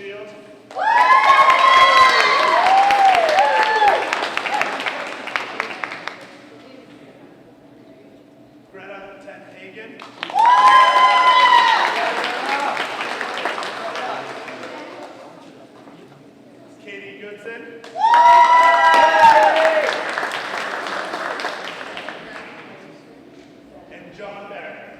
Shield. Greta Ten Hagen. Katie Goodson. And John Barrett.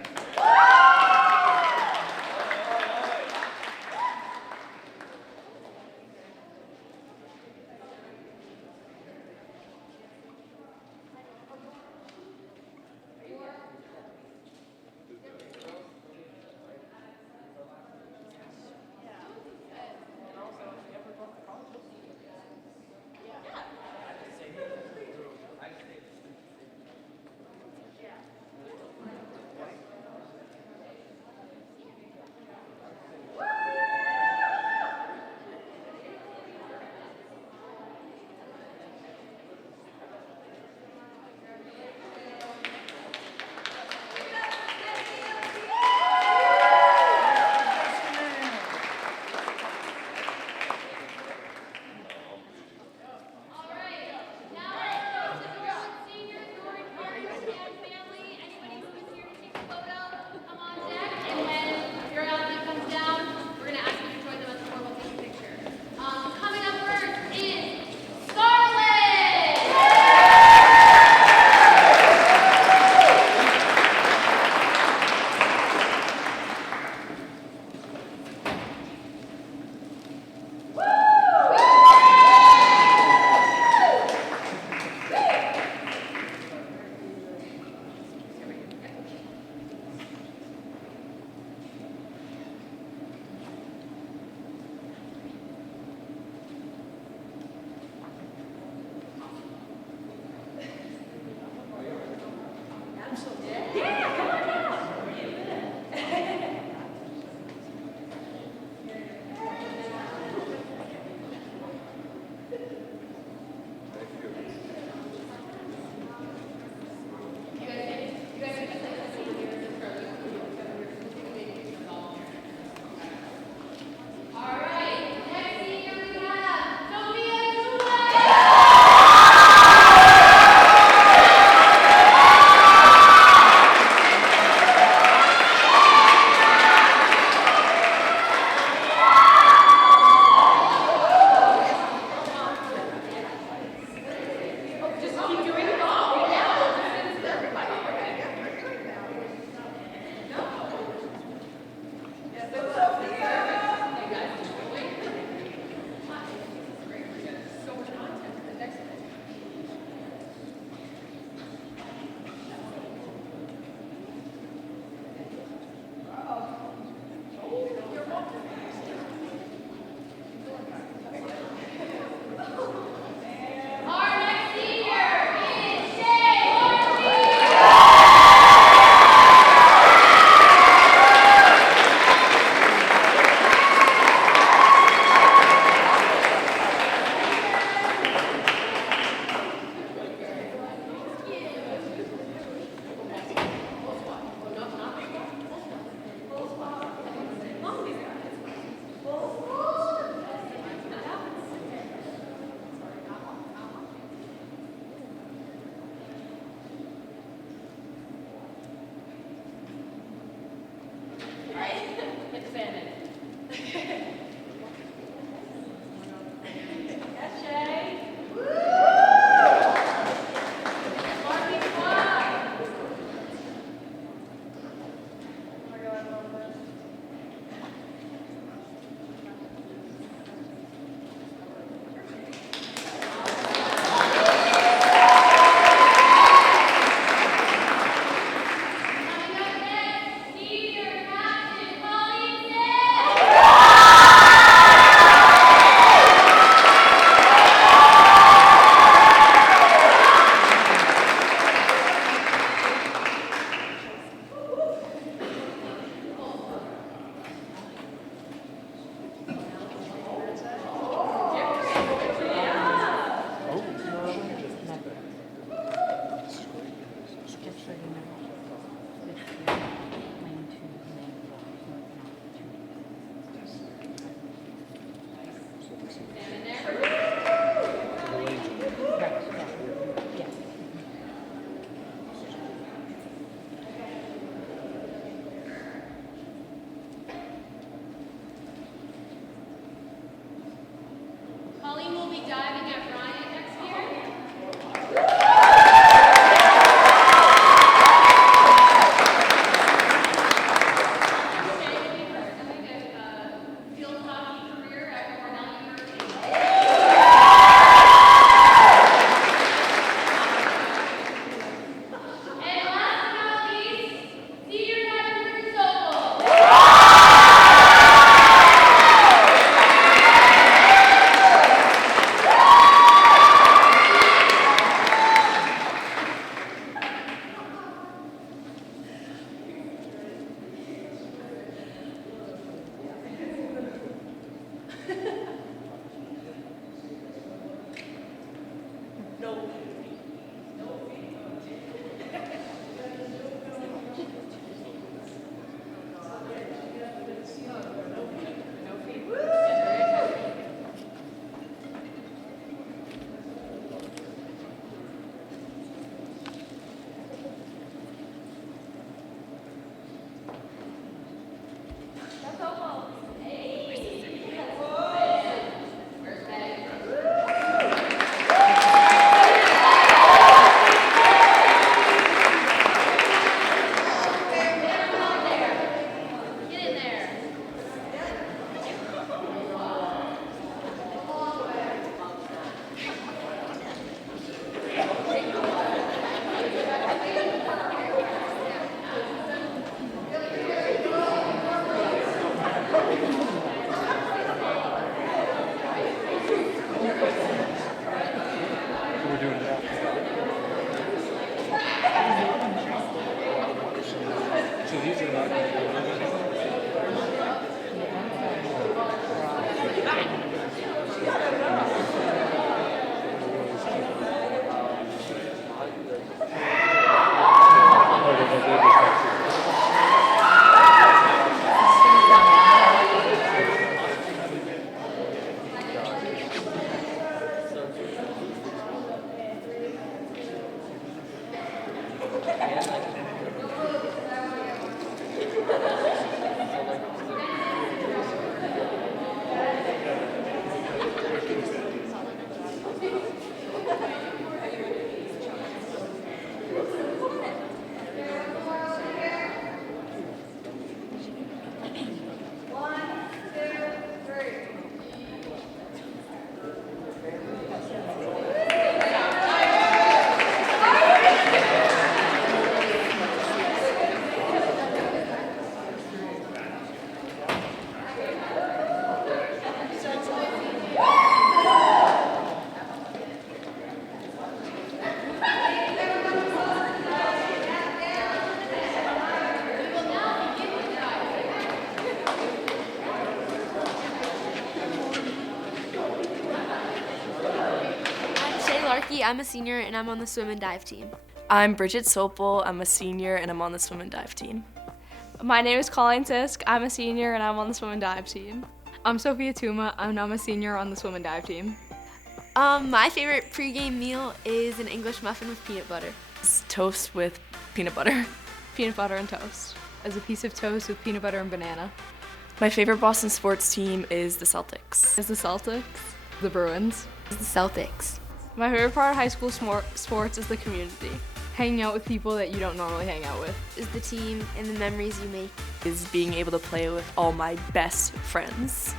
Colleen will be diving at Bryant next year. I'm a senior and I'm on the swim and dive team. I'm Bridget Sopel. I'm a senior and I'm on the swim and dive team. My name is Colleen Sisk. I'm a senior and I'm on the swim and dive team. I'm Sophia Tuma and I'm a senior on the swim and dive team. My favorite pregame meal is an English muffin with peanut butter. It's toast with peanut butter. Peanut butter and toast. As a piece of toast with peanut butter and banana. My favorite Boston sports team is the Celtics. Is the Celtics. The Bruins. Is the Celtics. My favorite part of high school sports is the community. Hanging out with people that you don't normally hang out with. Is the team and the memories you make. Is being able to play with all my best friends.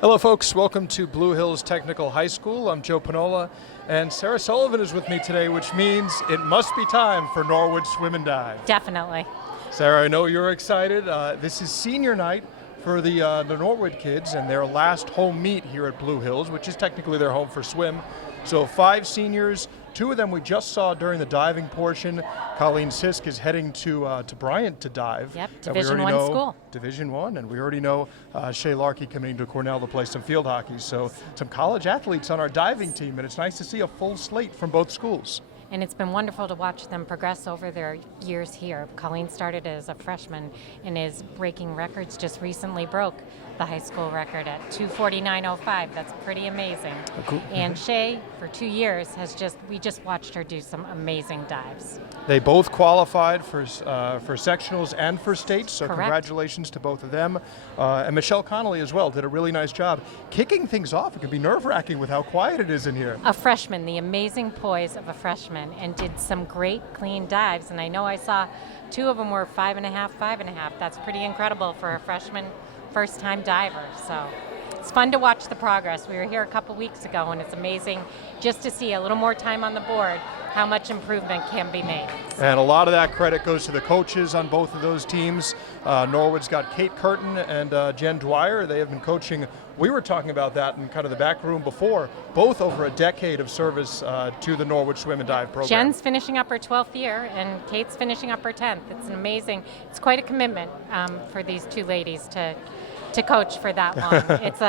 Hello folks, welcome to Blue Hills Technical High School. I'm Joe Pinola, and Sarah Sullivan is with me today, which means it must be time for Norwood Swim and Dive. Definitely. Sarah, I know you're excited. This is senior night for the Norwood kids and their last home meet here at Blue Hills, which is technically their home for swim. So 5 seniors, 2 of them we just saw during the diving portion. Colleen Sisk is heading to Bryant to dive. Yep, And we Division already I know school. Division I, and we already know Shay Larkey coming to Cornell to play some field hockey. So some college athletes on our diving team, and it's nice to see a full slate from both schools. And it's been wonderful to watch them progress over their years here. Colleen started as a freshman and is breaking records. Just recently broke the high school record at 2:49.05. That's pretty amazing. Oh, cool. And Shay, for 2 years, we just watched her do some amazing dives. They both qualified for sectionals and for states, so Correct. congratulations to both of them. And Michelle Connolly as well did a really nice job kicking things off. It can be nerve-wracking with how quiet it is in here. A freshman, the amazing poise of a freshman, and did some great clean dives. And I know I saw 2 of them were 5.5, 5.5. That's pretty incredible for a freshman first-time diver. So it's fun to watch the progress. We were here a couple weeks ago, and it's amazing just to see a little more time on the board, how much improvement can be made. And a lot of that credit goes to the coaches on both of those teams. Norwood's got Kate Curtin and Jen Dwyer. They have been coaching. We were talking about that in kind of the back room before, both over a decade of service to the Norwood Swim and Dive program. Jen's finishing up her 12th year, and Kate's finishing up her 10th. It's an amazing, it's quite a commitment for these 2 ladies to coach for that long. It's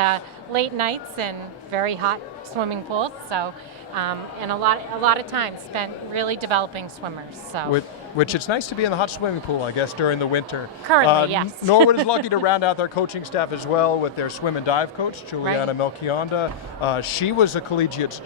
late nights and very hot swimming pools, so and a lot of time spent really developing swimmers. So. Which it's nice to be in the hot swimming pool, I guess, during the winter. Currently, yes. Norwood is lucky to round out their coaching staff as well with their swim and dive coach, Juliana Melchionda. She was a collegiate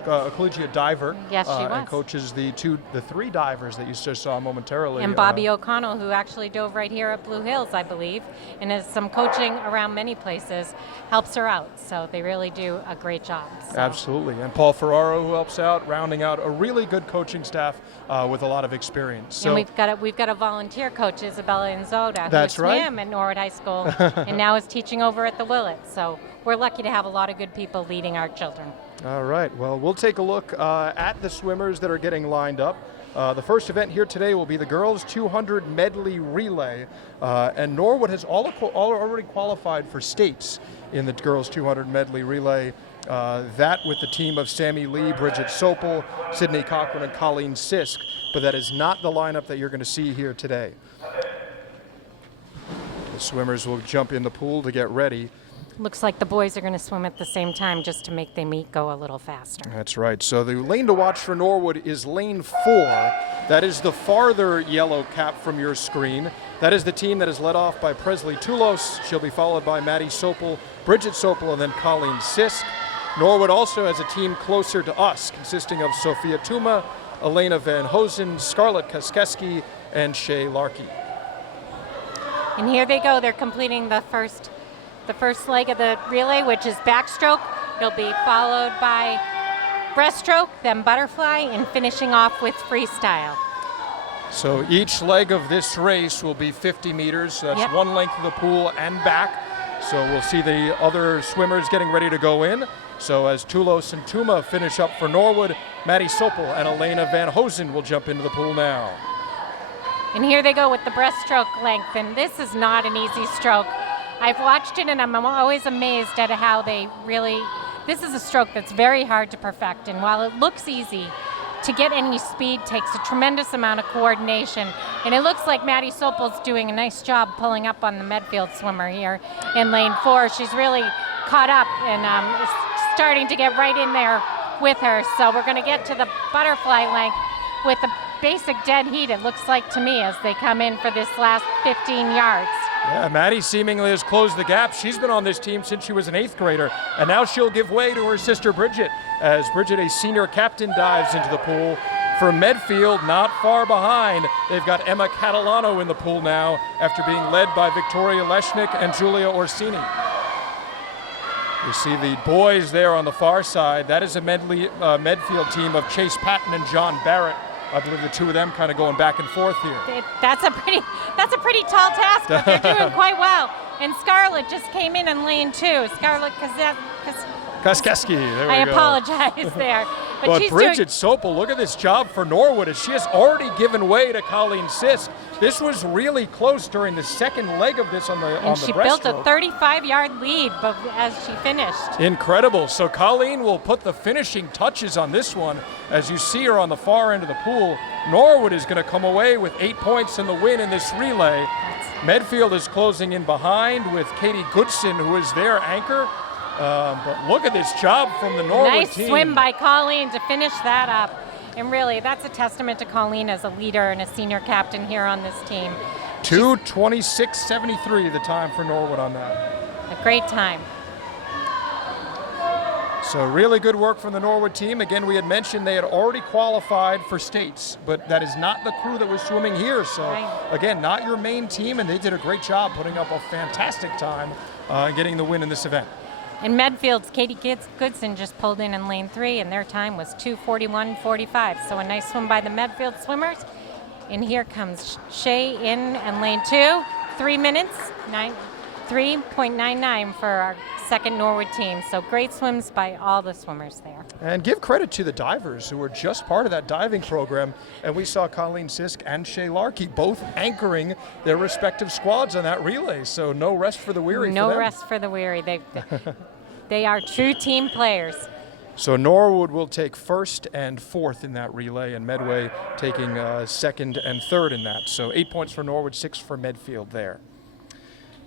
diver. Yes, she was. And coaches the 3 divers that you just saw momentarily. And Bobby O'Connell, who actually dove right here at Blue Hills, I believe, and has some coaching around many places, helps her out. So they really do a great job. So. Absolutely. And Paul Ferraro, who helps out, rounding out a really good coaching staff with a lot of experience. So and we've got a volunteer coach, Isabella Inzoda, who swam at Norwood High School and now is teaching over at the Willett. So we're lucky to have a lot of good people leading our children. All right. Well, we'll take a look at the swimmers that are getting lined up. The first event here today will be the girls 200 medley relay, and Norwood has already qualified for states in the girls 200 medley relay. That with the team of Sammy Lee, Bridget Sopel, Sydney Cochran, and Colleen Sisk, but that is not the lineup that you're going to see here today. The swimmers will jump in the pool to get ready. Looks like the boys are going to swim at the same time just to make the meet go a little faster. That's right. So the lane to watch for Norwood is lane 4. That is the farther yellow cap from your screen. That is the team that is led off by Presley Toulos. She'll be followed by Maddie Sopel, Bridget Sopel, and then Colleen Sisk. Norwood also has a team closer to us, consisting of Sophia Tuma, Elena Van Hosen, Scarlett Kaskeski, and Shay Larkey. And here they go. They're completing the first leg of the relay, which is backstroke. It'll be followed by breaststroke, then butterfly, and finishing off with freestyle. So each leg of this race will be 50 meters. That's Yep. one length of the pool and back. So we'll see the other swimmers getting ready to go in. So as Toulos and Tuma finish up for Norwood, Maddie Sopel and Elena Van Hosen will jump into the pool now. And here they go with the breaststroke length, and this is not an easy stroke. I've watched it, and I'm always amazed at how this is a stroke that's very hard to perfect, and while it looks easy, to get any speed takes a tremendous amount of coordination, and it looks like Maddie Sopel's doing a nice job pulling up on the Medfield swimmer here in lane 4. She's really caught up and is starting to get right in there with her, so we're going to get to the butterfly length with the basic dead heat, it looks like to me, as they come in for this last 15 yards. Yeah, Maddie seemingly has closed the gap. She's been on this team since she was an 8th grader, and now she'll give way to her sister Bridget, as Bridget, a senior captain, dives into the pool. For Medfield, not far behind, they've got Emma Catalano in the pool now, after being led by Victoria Leshnik and Julia Orsini. You see the boys there on the far side. That is a Medfield team of Chase Patton and John Barrett. I believe the 2 of them kind of going back and forth here. That's a pretty tall task, but they're doing quite well. And Scarlett just came in lane 2. Scarlett Kaskeski, there we I go. apologize there. But she's Bridget Sopel, look at this job for Norwood as she has already given way to Colleen Sisk. This was really close during the second leg of this on the And she built a 35-yard lead as she finished. Incredible. So Colleen will put the finishing touches on this one. As you see her on the far end of the pool, Norwood is going to come away with 8 points in the win in this relay. Medfield is closing in behind with Katie Goodson, who is their anchor. But look at this job from the Norwood Nice team. swim by Colleen to finish that up. And really, that's a testament to Colleen as a leader and a senior captain here on this team. 2:26.73 the time for Norwood on that. A great time. So really good work from the Norwood team. Again, we had mentioned they had already qualified for states, but that is not the crew that was swimming here. So again, not your main team, and they did a great job putting up a fantastic time getting the win in this event. And Medfield's Katie Goodson just pulled in lane 3, and their time was 2:41.45. So a nice swim by the Medfield swimmers. And here comes Shea in lane 2, 3 minutes, 3.99 for our second Norwood team. So great swims by all the swimmers there. And give credit to the divers who were just part of that diving program. And we saw Colleen Sisk and Shea Larkey both anchoring their respective squads on that relay. So no rest for the weary. No rest for the weary. They are true team players. So Norwood will take first and fourth in that relay, and Medway taking second and third in that. So 8 points for Norwood, 6 for Medfield there.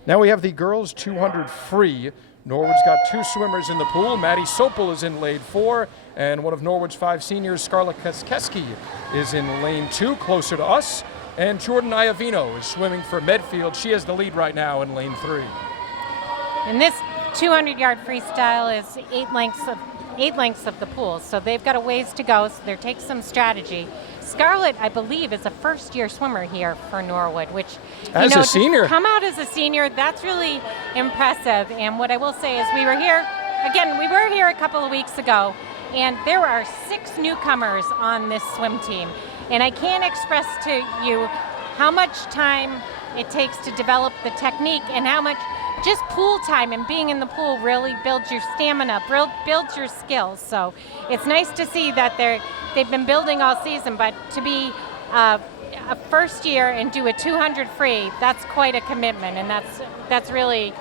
Now we have the girls 200 free. Norwood's got 2 swimmers in the pool. Maddie Sopel is in lane 4, and one of Norwood's 5 seniors, Scarlett Kaskeski, is in lane 2, closer to us. And Jordan Iavino is swimming for Medfield. She has the lead right now in lane 3. And this 200-yard freestyle is 8 lengths of the pool, so they've got a ways to go, so there takes some strategy. Scarlett, I believe, is a first-year swimmer here for Norwood, which, as a senior, to come out as a senior, that's really impressive. And what I will say is we were here a couple of weeks ago, and there are 6 newcomers on this swim team. And I can't express to you how much time it takes to develop the technique and how much just pool time and being in the pool really builds your stamina, builds your skills. So it's nice to see that they've been building all season, but to be a first year and do a 200 free, that's quite a commitment, and that's really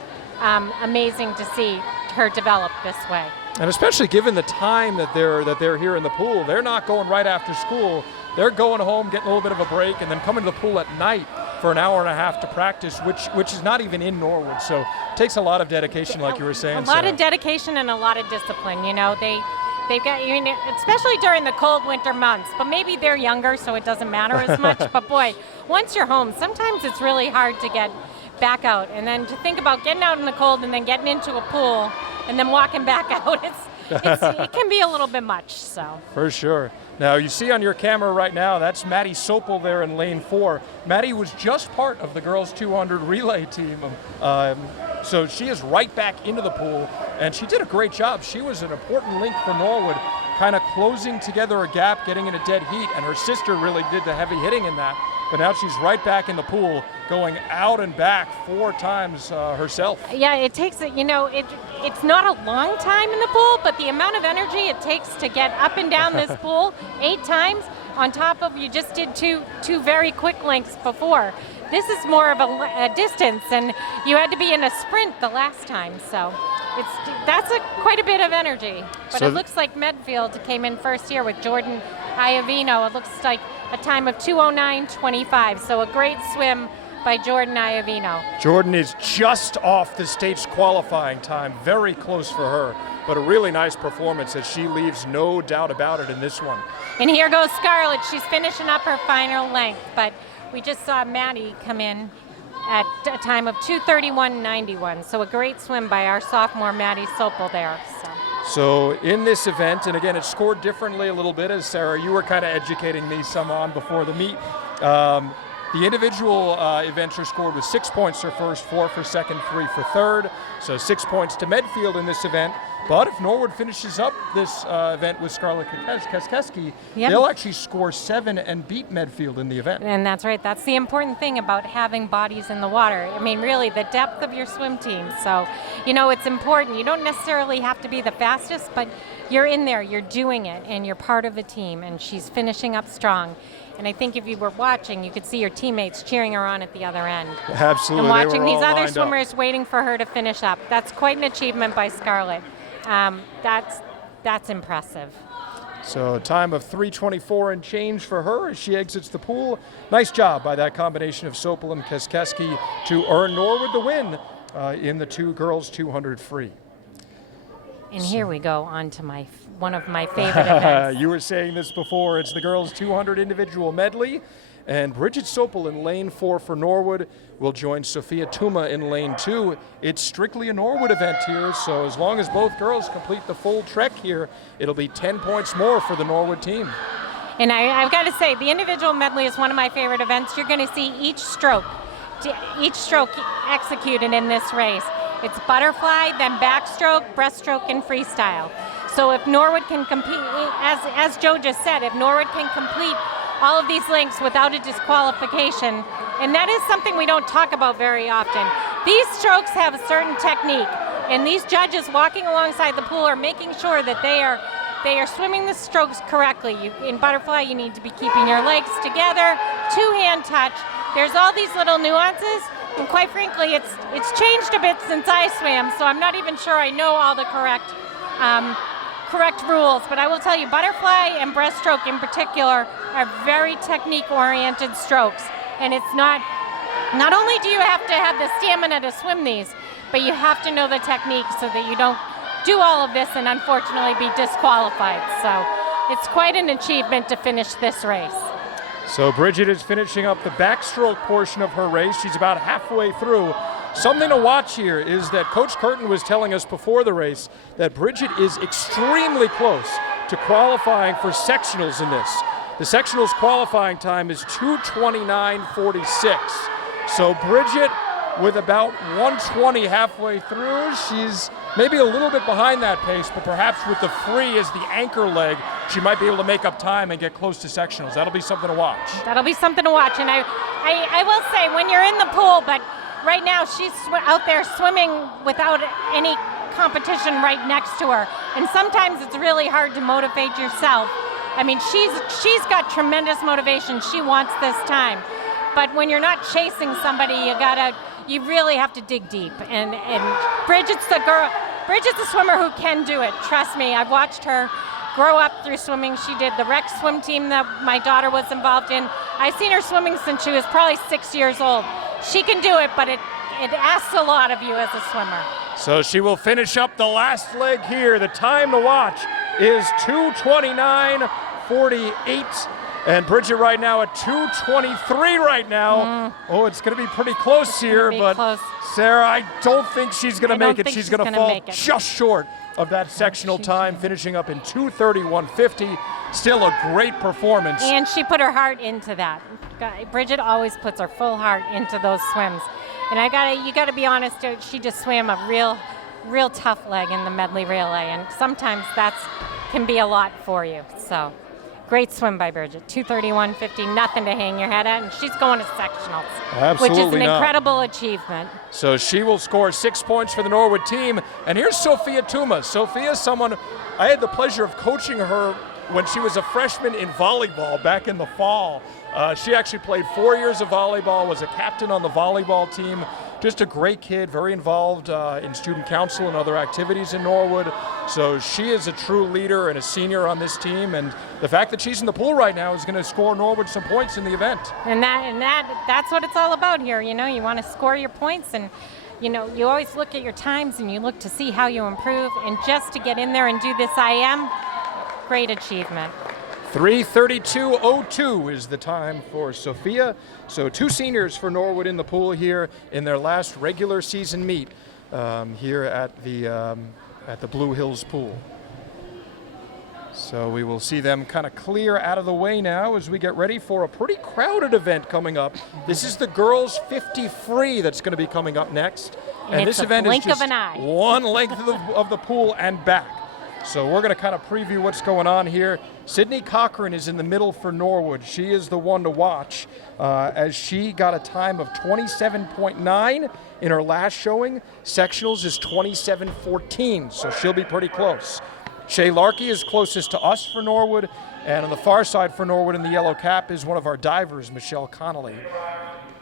amazing to see her develop this way. And especially given the time that they're here in the pool, they're not going right after school. They're going home, getting a little bit of a break, and then coming to the pool at night for an hour and a half to practice, which is not even in Norwood. So it takes a lot of dedication, like you were saying. A lot of dedication and a lot of discipline. You know, they've got, especially during the cold winter months. But maybe they're younger, so it doesn't matter as much. But boy, once you're home, sometimes it's really hard to get back out. And then to think about getting out in the cold and then getting into a pool and then walking back out, it can be a little bit much. So for sure. Now you see on your camera right now, that's Maddie Sopel there in lane 4. Maddie was just part of the girls 200 relay team, so she is right back into the pool, and she did a great job. She was an important link for Norwood, kind of closing together a gap, getting in a dead heat, and her sister really did the heavy hitting in that. But now she's right back in the pool, going out and back 4 times herself. Yeah, it takes it's not a long time in the pool, but the amount of energy it takes to get up and down this pool 8 times on top of you just did two very quick lengths before. This is more of a distance, and you had to be in a sprint the last time, so that's quite a bit of energy. But it looks like Medfield came in first here with Jordan Iavino. It looks like a time of 2:09.25, so a great swim by Jordan Iavino. Jordan is just off the state's qualifying time, very close for her, but a really nice performance as she leaves no doubt about it in this one. And here goes Scarlett. She's finishing up her final length, but we just saw Maddie come in at a time of 2:31.91, so a great swim by our sophomore Maddie Sopel there. So in this event, and again, it's scored differently a little bit, as Sarah, you were kind of educating me some on before the meet. The individual events are scored with 6 points for first, 4 for second, 3 for third. So 6 points to Medfield in this event. But if Norwood finishes up this event with Scarlett Kaskeski, Yep. they'll actually score 7 and beat Medfield in the event. And that's right. That's the important thing about having bodies in the water. I mean, really, the depth of your swim team. So, it's important. You don't necessarily have to be the fastest, but you're in there, you're doing it, and you're part of the team. And she's finishing up strong. And I think if you were watching, you could see your teammates cheering her on at the other end. Absolutely. And watching they were these all other lined up. swimmers waiting for her to finish up. That's quite an achievement by Scarlett. That's impressive. So a time of 3:24 and change for her as she exits the pool. Nice job by that combination of Sopel and Kaskeski to earn Norwood the win in the two girls 200 free. And here we go on to one of my favorite events. You were saying this before. It's the girls 200 individual medley. And Bridget Sopel in lane 4 for Norwood will join Sophia Tuma in lane 2. It's strictly a Norwood event here, so as long as both girls complete the full trek here, it'll be 10 points more for the Norwood team. And I've got to say, the individual medley is one of my favorite events. You're going to see each stroke executed in this race. It's butterfly, then backstroke, breaststroke, and freestyle. So if Norwood can compete, as Joe just said, if Norwood can complete all of these links without a disqualification, and that is something we don't talk about very often. These strokes have a certain technique, and these judges walking alongside the pool are making sure that they are swimming the strokes correctly. In butterfly, you need to be keeping your legs together, two-hand touch. There's all these little nuances, and quite frankly, it's changed a bit since I swam, so I'm not even sure I know all the correct rules, but I will tell you, butterfly and breaststroke in particular are very technique-oriented strokes, and it's not only do you have to have the stamina to swim these, but you have to know the technique so that you don't do all of this and unfortunately be disqualified. So it's quite an achievement to finish this race. So Bridget is finishing up the backstroke portion of her race. She's about halfway through. Something to watch here is that Coach Curtin was telling us before the race that Bridget is extremely close to qualifying for sectionals in this. The sectionals qualifying time is 2:29.46. So Bridget, with about 1:20 halfway through, she's maybe a little bit behind that pace, but perhaps with the free as the anchor leg, she might be able to make up time and get close to sectionals. That'll be something to watch. That'll be something to watch. And I will say, when you're in the pool, but right now she's out there swimming without any competition right next to her. And sometimes it's really hard to motivate yourself. I mean, she's got tremendous motivation. She wants this time. But when you're not chasing somebody, you really have to dig deep. And Bridget's the girl. Bridget's a swimmer who can do it. Trust me, I've watched her grow up through swimming. She did the rec swim team that my daughter was involved in. I've seen her swimming since she was probably 6 years old. She can do it, but it asks a lot of you as a swimmer. So she will finish up the last leg here. The time to watch is 2:29.48. And Bridget right now at 2:23 right now. Oh, it's going to be pretty close here, but close. Sarah, I don't think she's going to make it. think She's going to gonna fall make it. just short of that sectional time, finishing up in 2:31.50. Still a great performance. And she put her heart into that. Bridget always puts her full heart into those swims. And you gotta be honest, she just swam a real tough leg in the medley relay, and sometimes that can be a lot for you. So great swim by Bridget. 2:31.50, nothing to hang your head at, and she's going to sectionals, Absolutely which is an not. incredible achievement. So she will score 6 points for the Norwood team. And here's Sophia Tuma. Sophia's someone, I had the pleasure of coaching her when she was a freshman in volleyball back in the fall. She actually played 4 years of volleyball, was a captain on the volleyball team. Just a great kid, very involved in student council and other activities in Norwood. So she is a true leader and a senior on this team. And the fact that she's in the pool right now is going to score Norwood some points in the event. And that's what it's all about here. You want to score your points, and you always look at your times and you look to see how you improve. And just to get in there and do this IM, great achievement. 3:32.02 is the time for Sophia. So two seniors for Norwood in the pool here in their last regular season meet here at the Blue Hills pool. So we will see them kind of clear out of the way now as we get ready for a pretty crowded event coming up. This is the girls 50 free that's going to be coming up next. And this it's a event blink is just of an eye. one length of the pool and back. So we're going to kind of preview what's going on here. Sydney Cochran is in the middle for Norwood. She is the one to watch as she got a time of 27.9 in her last showing. Sectionals is 27.14, so she'll be pretty close. Shay Larkey is closest to us for Norwood, and on the far side for Norwood in the yellow cap is one of our divers, Michelle Connolly.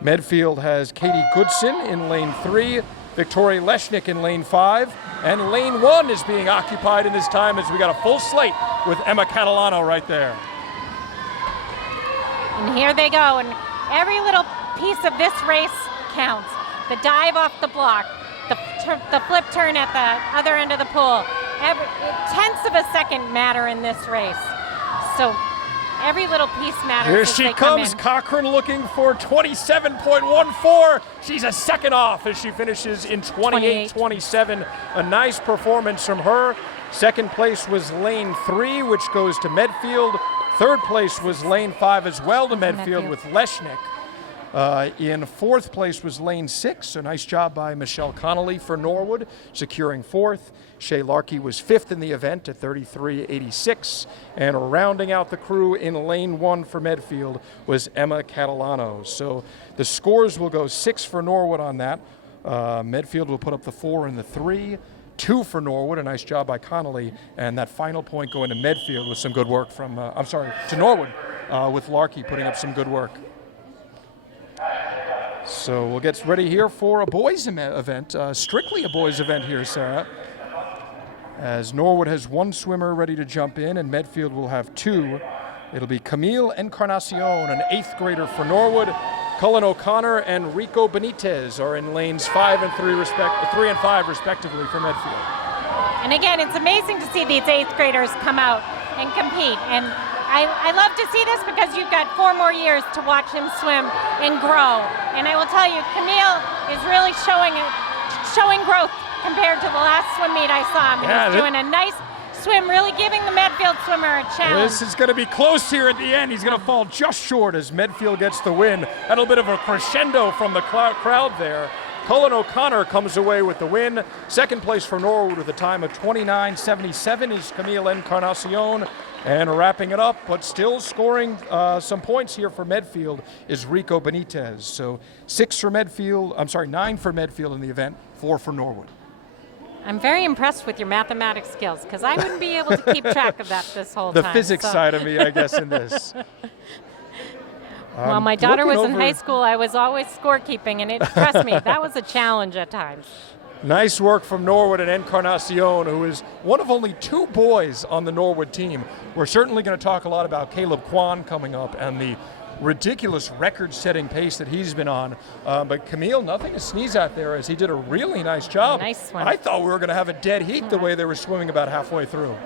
Medfield has Katie Goodson in lane 3, Victoria Leshnick in lane 5, and lane 1 is being occupied in this time as we got a full slate with Emma Catalano right there. And here they go, and every little piece of this race counts. The dive off the block, the flip turn at the other end of the pool. Tenths of a second matter in this race. So every little piece matters. Here as she they come comes, in. Cochran looking for 27.14. She's a second off as she finishes in 28.27. A nice performance from her. Second place was lane 3, which goes to Medfield. Third place was lane 5 as well to Medfield with Leshnick. In fourth place was lane 6. A nice job by Michelle Connolly for Norwood, securing fourth. Shay Larkey was fifth in the event at 33.86. And rounding out the crew in lane 1 for Medfield was Emma Catalano. So the scores will go 6 for Norwood on that. Medfield will put up the 4 and the 3. 2 for Norwood, a nice job by Connolly. And that final point going to Medfield with some good work from, to Norwood with Larkey putting up some good work. So we'll get ready here for a boys event, strictly a boys event here, Sarah. As Norwood has one swimmer ready to jump in, and Medfield will have 2. It'll be Camille Encarnacion, an 8th grader for Norwood. Cullen O'Connor and Rico Benitez are in lanes 3 and 5 respectively for Medfield. And again, it's amazing to see these 8th graders come out and compete. And I love to see this because you've got 4 more years to watch him swim and grow. And I will tell you, Camille is really showing growth compared to the last swim meet I saw him. He's doing a nice swim, really giving the Medfield swimmer a challenge. This is going to be close here at the end. He's going to fall just short as Medfield gets the win. A little bit of a crescendo from the crowd there. Cullen O'Connor comes away with the win. Second place for Norwood with a time of 29.77 is Camille Encarnacion. And wrapping it up, but still scoring some points here for Medfield is Rico Benitez. So 9 for Medfield in the event, 4 for Norwood. I'm very impressed with your mathematics skills because I wouldn't be able to keep track of that this whole The time. physics side of me, I guess, in this. While my daughter was in high school, I was always scorekeeping, and trust me, that was a challenge at times. Nice work from Norwood and Encarnacion, who is one of only 2 boys on the Norwood team. We're certainly going to talk a lot about Caleb Kwan coming up and the ridiculous record-setting pace that he's been on. But Camille, nothing to sneeze at there as he did a really nice job. Nice swim. I thought we were going to have a dead heat the way they were swimming about halfway through.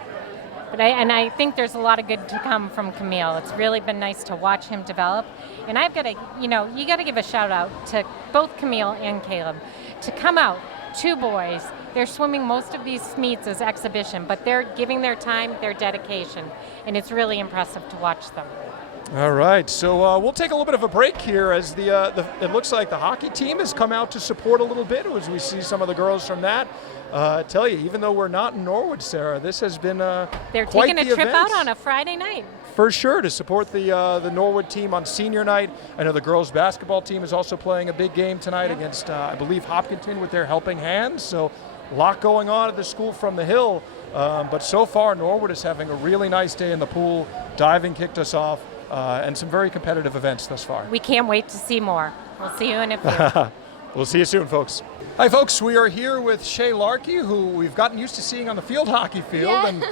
But I think there's a lot of good to come from Camille. It's really been nice to watch him develop. And I've got to, you got to give a shout out to both Camille and Caleb to come out. 2 boys. They're swimming most of these meets as exhibition, but they're giving their time, their dedication, and it's really impressive to watch them. All right, so we'll take a little bit of a break here as it looks like the hockey team has come out to support a little bit as we see some of the girls from that. Tell you, even though we're not in Norwood, Sarah, this has been They're quite taking a the trip event. out on a Friday night. For sure, to support the Norwood team on senior night. I know the girls basketball team is also playing a big game tonight against, I believe, Hopkinton with their helping hands. So a lot going on at the school from the hill. But so far, Norwood is having a really nice day in the pool. Diving kicked us off, and some very competitive events thus far. We can't wait to see more. We'll see you in a few. We'll see you soon, folks. Hi, folks. We are here with Shay Larkey, who we've gotten used to seeing on the field hockey field,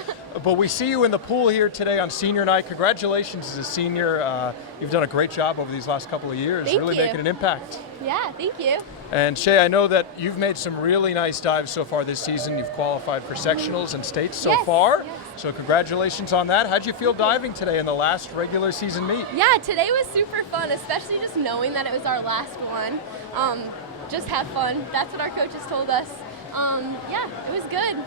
but we see you in the pool here today on senior night. Congratulations as a senior. You've done a great job over these last couple of years, Thank really you. making an impact. Yeah, thank you. And Shay, I know that you've made some really nice dives so far this season. You've qualified for sectionals and states so far. Yes. So congratulations on that. How'd you feel diving today in the last regular season meet? Yeah, today was super fun, especially just knowing that it was our last one. Just have fun. That's what our coaches told us. Yeah, it was good.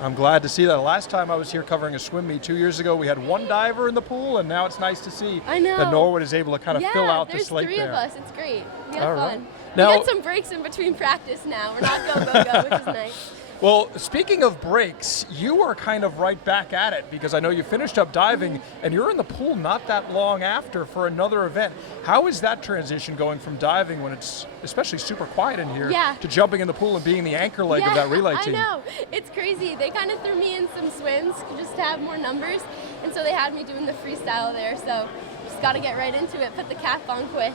I'm glad to see that. Last time I was here covering a swim meet 2 years ago, we had one diver in the pool, and now it's nice to see I know. that Norwood is able to kind of fill out the slate there's there. 3 of us. It's great. We had All right. fun. Now- We get some breaks in between practice now. We're not go, which is nice. Well, speaking of breaks, you are kind of right back at it because I know you finished up diving and you're in the pool not that long after for another event. How is that transition going from diving when it's especially super quiet in here Yeah. to jumping in the pool and being the anchor leg of that relay team? I know. It's crazy. They kind of threw me in some swims just to have more numbers, and so they had me doing the freestyle there. So just got to get right into it, put the cap on quick.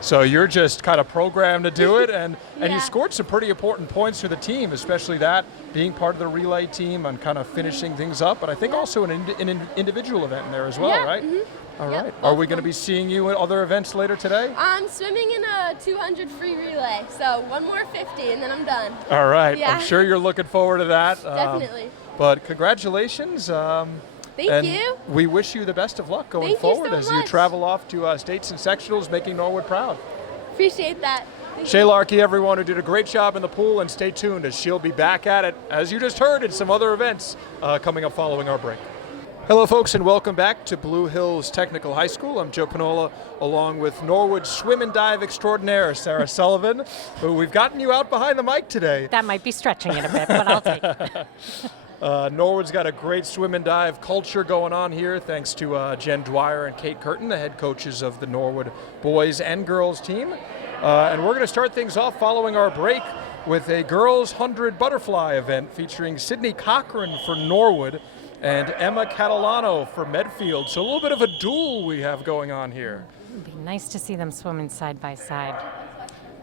So you're just kind of programmed to do it, and Yeah. you scored some pretty important points for the team, especially that being part of the relay team and kind of finishing things up. But I think also an individual event in there as well, Yeah, right? mm-hmm. All Yep, right. both Are we of going to them. be seeing you at other events later today? I'm swimming in a 200 free relay, so one more 50, and then I'm done. All right. Yeah. I'm sure you're looking forward to that. Definitely. But congratulations. Thank and you. We wish you the best of luck going Thank you forward so as you much. travel off to states and sectionals, making Norwood proud. Appreciate that. Thank Shay you. Larkey, everyone who did a great job in the pool, and stay tuned as she'll be back at it, as you just heard, in some other events coming up following our break. Hello, folks, and welcome back to Blue Hills Technical High School. I'm Joe Pinola, along with Norwood swim and dive extraordinaire, Sarah Sullivan, who we've gotten you out behind the mic today. That might be stretching it a bit, but I'll take it. Norwood's got a great swim and dive culture going on here, thanks to Jen Dwyer and Kate Curtin, the head coaches of the Norwood boys and girls team. And we're going to start things off following our break with a girls 100 butterfly event featuring Sydney Cochran for Norwood and Emma Catalano for Medfield. So a little bit of a duel we have going on here. It'd be nice to see them swimming side by side.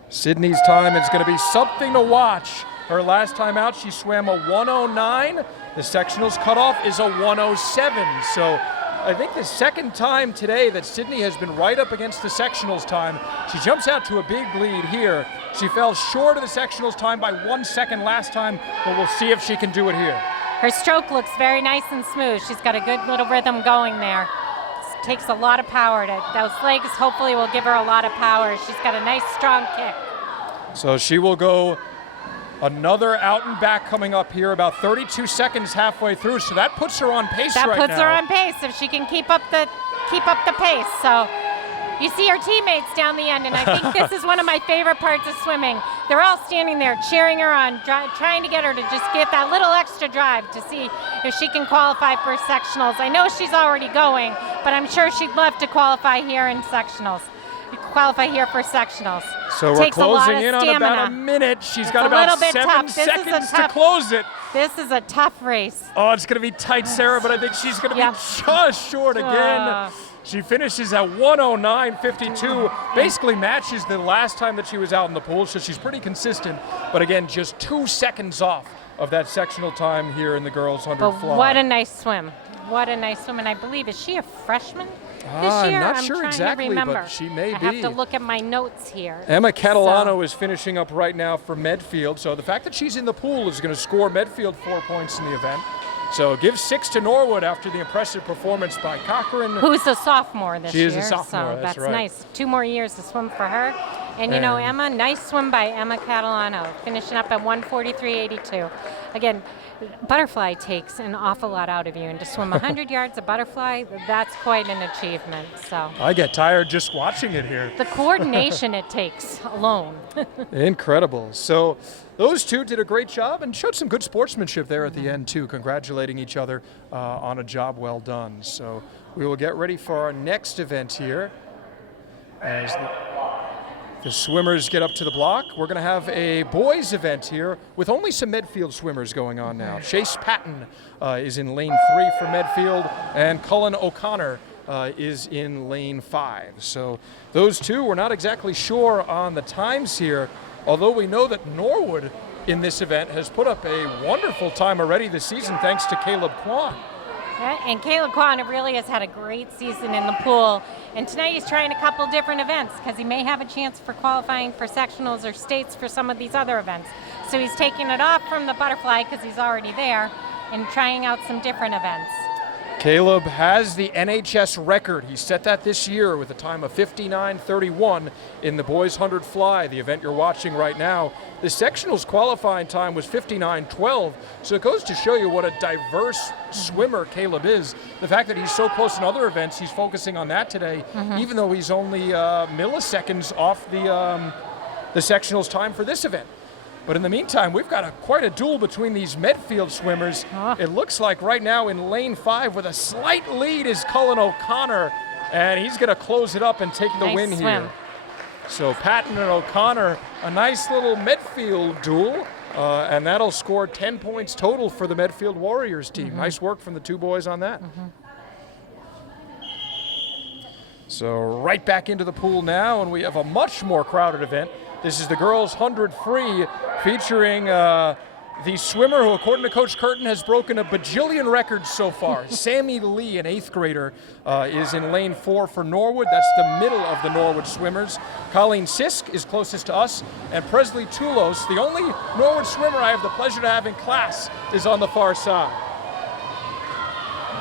Sydney's time is going to be something to watch. Her last time out, she swam a 109. The sectionals cutoff is a 107. So I think the second time today that Sydney has been right up against the sectionals time. She jumps out to a big lead here. She fell short of the sectionals time by 1 second last time, but we'll see if she can do it here. Her stroke looks very nice and smooth. She's got a good little rhythm going there. It takes a lot of power. Those legs hopefully will give her a lot of power. She's got a nice strong kick. So she will go another out and back coming up here, about 32 seconds halfway through. So that puts her on pace That right puts now. her on pace if she can keep up the pace. So you see her teammates down the end, and I think this is one of my favorite parts of swimming. They're all standing there cheering her on, trying to get her to just get that little extra drive to see if she can qualify for sectionals. I know she's already going, but I'm sure she'd love to qualify here in sectionals. Qualify here for sectionals. So we're Takes a lot closing of in on stamina. about a minute. She's It's got a about little bit 7 tough. This is a seconds to tough- close it. This is a tough race. Oh, it's going to be tight, Sarah, but I think she's going to Yeah. be just short again. She finishes at 109.52, basically matches the last time that she was out in the pool, so she's pretty consistent. But again, just 2 seconds off of that sectional time here in the girls 100 But fly. what a nice swim. What a nice swim. And I believe, is she a freshman this year? I'm not I'm sure trying exactly, to remember. but she may I be. have to look at my notes here. Emma Catalano So- is finishing up right now for Medfield, so the fact that she's in the pool is going to score Medfield 4 points in the event. So give 6 to Norwood after the impressive performance by Cochran. Who's a sophomore this She year. is a sophomore, so that's right. nice. 2 more years to swim for her. And you know, And- Emma, nice swim by Emma Catalano, finishing up at 143.82. Again, butterfly takes an awful lot out of you, and to swim 100 yards of butterfly, that's quite an achievement. So I get tired just watching it here. the coordination it takes alone. Incredible. So those two did a great job and showed some good sportsmanship there at the end, too, congratulating each other on a job well done. So we will get ready for our next event here as the swimmers get up to the block. We're going to have a boys event here with only some Medfield swimmers going on now. Chase Patton is in lane 3 for Medfield, and Cullen O'Connor is in lane 5. So those two, we're not exactly sure on the times here, although we know that Norwood in this event has put up a wonderful time already this season thanks to Caleb Kwan. Yeah, and Caleb Kwan really has had a great season in the pool. And tonight he's trying a couple different events because he may have a chance for qualifying for sectionals or states for some of these other events. So he's taking it off from the butterfly because he's already there and trying out some different events. Caleb has the NHS record. He set that this year with a time of 59:31 in the boys 100 fly, the event you're watching right now. The sectionals qualifying time was 59:12, so it goes to show you what a diverse swimmer Caleb is. The fact that he's so close in other events, he's focusing on that today, even though he's only milliseconds off the sectionals time for this event. But in the meantime, we've got quite a duel between these Medfield swimmers. It looks like right now in lane 5 with a slight lead is Cullen O'Connor, and he's going to close it up and take the win here. So Patton and O'Connor, a nice little Medfield duel, and that'll score 10 points total for the Medfield Warriors team. Nice work from the two boys on that. So right back into the pool now, and we have a much more crowded event. This is the girls 100 free, featuring the swimmer who, according to Coach Curtin, has broken a bajillion records so far. Sammy Lee, an 8th grader, is in lane 4 for Norwood. That's the middle of the Norwood swimmers. Colleen Sisk is closest to us, and Presley Toulos, the only Norwood swimmer I have the pleasure to have in class, is on the far side.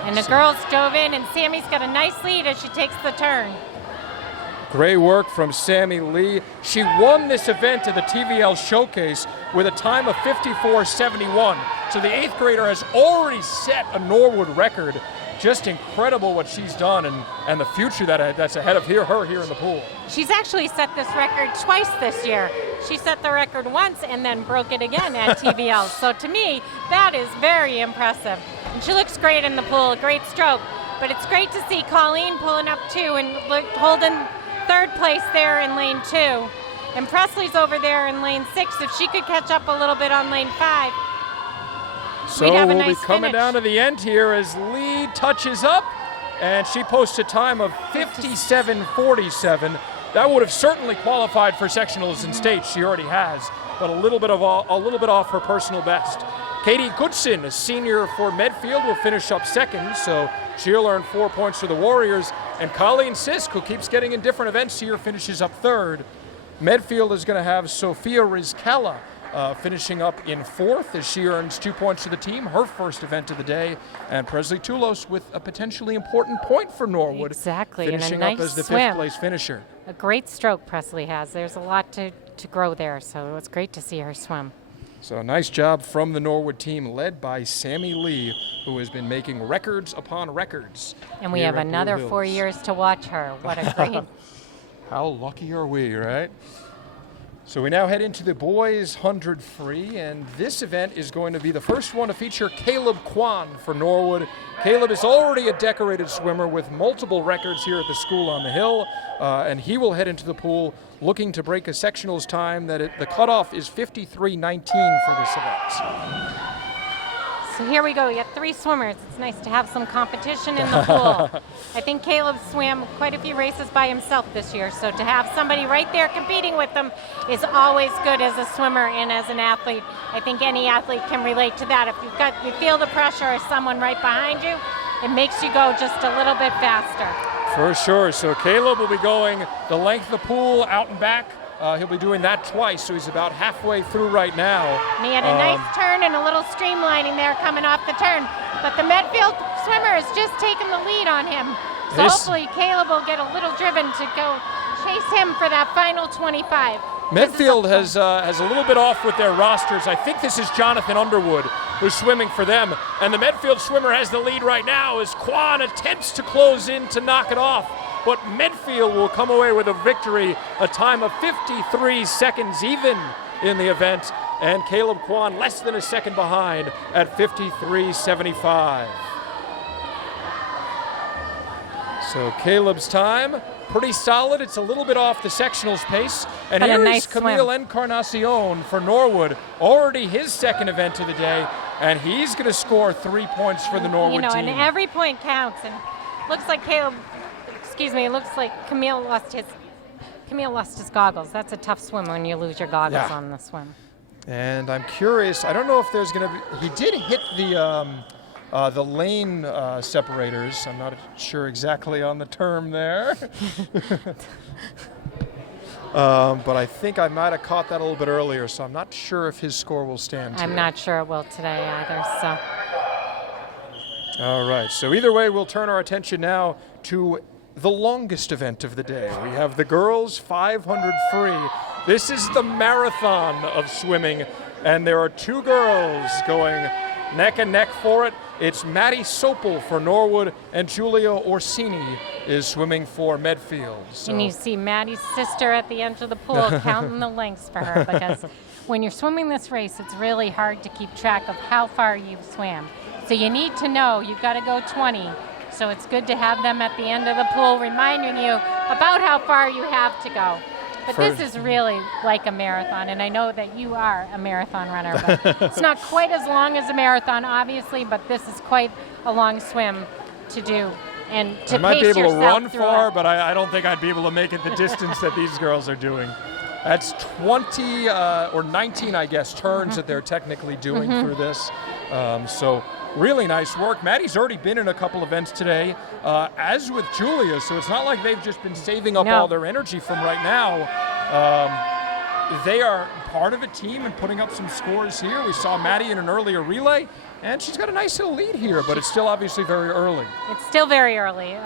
And the girls dove in, and Sammy's got a nice lead as she takes the turn. Great work from Sammy Lee. She won this event at the TVL Showcase with a time of 54:71. So the 8th grader has already set a Norwood record. Just incredible what she's done, and the future that's ahead of her here in the pool. She's actually set this record twice this year. She set the record once and then broke it again at TVL. So to me, that is very impressive. And she looks great in the pool, a great stroke. But it's great to see Colleen pulling up too and holding 3rd place there in lane 2. And Presley's over there in lane 6. If she could catch up a little bit on lane 5, so we'd have a we'll nice be coming finish. down to the end here as Lee touches up, and she posts a time of 57:47. That would have certainly qualified for sectionals and states. She already has, but a little bit off her personal best. Katie Goodson, a senior for Medfield, will finish up 2nd, so she'll earn 4 points for the Warriors. And Colleen Sisk, who keeps getting in different events here, finishes up 3rd. Medfield is going to have Sophia Rizkala finishing up in 4th as she earns 2 points to the team, her first event of the day. And Presley Toulos with a potentially important point for Norwood. Exactly, finishing and a nice up as the swim. 5th place finisher. A great stroke Presley has. There's a lot to grow there, so it's great to see her swim. So a nice job from the Norwood team, led by Sammy Lee, who has been making records upon records. And we have another 4 years to watch her. What a great... How lucky are we, right? So we now head into the boys 100 free, and this event is going to be the first one to feature Caleb Kwan for Norwood. Caleb is already a decorated swimmer with multiple records here at the school on the hill, and he will head into the pool looking to break a sectionals time the cutoff is 53:19 for this event. So here we go. We got 3 swimmers. It's nice to have some competition in the pool. I think Caleb swam quite a few races by himself this year, so to have somebody right there competing with him is always good as a swimmer and as an athlete. I think any athlete can relate to that. If you feel the pressure of someone right behind you, it makes you go just a little bit faster. For sure. So Caleb will be going the length of the pool, out and back. He'll be doing that twice, so he's about halfway through right now. And he had a nice turn and a little streamlining there coming off the turn. But the Medfield swimmer has just taken the lead on him. So hopefully Caleb will get a little driven to go chase him for that final 25. Medfield has a little bit off with their rosters. I think this is Jonathan Underwood who's swimming for them. And the Medfield swimmer has the lead right now as Kwan attempts to close in to knock it off. But Medfield will come away with a victory, a time of 53 seconds even in the event. And Caleb Kwan less than a second behind at 53:75. So Caleb's time, pretty solid. It's a little bit off the sectionals pace. And but here's nice Camille Encarnacion for Norwood, already his 2nd event of the day. And he's going to score 3 points for the Norwood team. And every point counts. And looks like it looks like Camille lost his goggles. That's a tough swim when you lose your goggles on the swim. And I'm curious, I don't know if there's going to be, he did hit the lane separators. I'm not sure exactly on the term there. But I think I might have caught that a little bit earlier, so I'm not sure if his score will stand. I'm not sure it will today either, so. All right, so either way, we'll turn our attention now to the longest event of the day. We have the girls 500 free. This is the marathon of swimming, and there are two girls going neck and neck for it. It's Maddie Sopel for Norwood, and Julia Orsini is swimming for Medfield. So. And you see Maddie's sister at the end of the pool counting the lengths for her, because when you're swimming this race, it's really hard to keep track of how far you've swam. So you need to know you've got to go 20. So it's good to have them at the end of the pool reminding you about how far you have to go. But this is really like a marathon, and I know that you are a marathon runner, but it's not quite as long as a marathon, obviously, but this is quite a long swim to do. And to I might be pace able to yourself run through far, it. but I don't think I'd be able to make it the distance that these girls are doing. That's 20 or 19, I guess, turns that they're technically doing through this. So really nice work. Maddie's already been in a couple events today, as with Julia, so it's not like they've just been saving up all their energy from right now. They are part of a team and putting up some scores here. We saw Maddie in an earlier relay, and she's got a nice little lead here, but it's still obviously very early. It's still very early.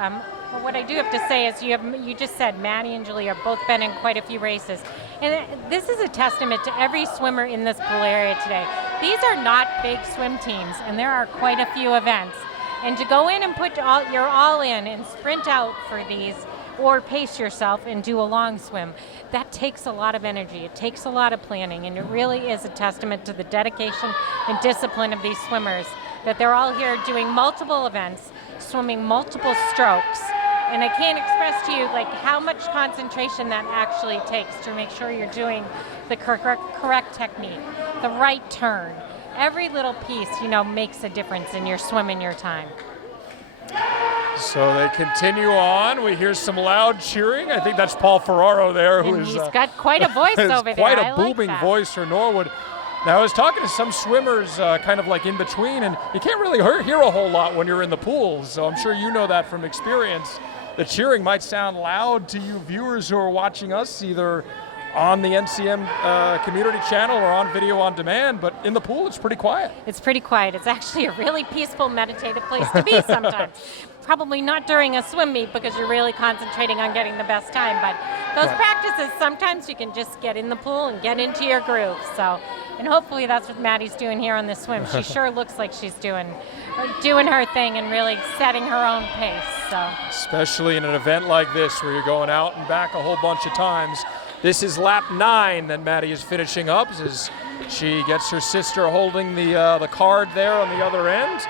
But what I do have to say is you just said Maddie and Julie have both been in quite a few races. And this is a testament to every swimmer in this pool area today. These are not big swim teams, and there are quite a few events. And to go in and put your all in and sprint out for these, or pace yourself and do a long swim, that takes a lot of energy. It takes a lot of planning, and it really is a testament to the dedication and discipline of these swimmers, that they're all here doing multiple events, swimming multiple strokes. And I can't express to you like how much concentration that actually takes to make sure you're doing the correct technique, the right turn. Every little piece, makes a difference in your swim and your time. So they continue on. We hear some loud cheering. I think that's Paul Ferraro there, who And is he's got quite a voice over there. Quite I a like booming that. voice for Norwood. Now, I was talking to some swimmers kind of like in between, and you can't really hear a whole lot when you're in the pool, so I'm sure you know that from experience. The cheering might sound loud to you viewers who are watching us, either on the NCM community channel or on video on demand, but in the pool it's pretty quiet. It's pretty quiet. It's actually a really peaceful, meditative place to be sometimes. Probably not during a swim meet because you're really concentrating on getting the best time, but those practices, sometimes you can just get in the pool and get into your groove. So, and hopefully that's what Maddie's doing here on this swim. She sure looks like she's doing her thing and really setting her own pace. So, especially in an event like this where you're going out and back a whole bunch of times. This is lap 9 that Maddie is finishing up as she gets her sister holding the card there on the other end.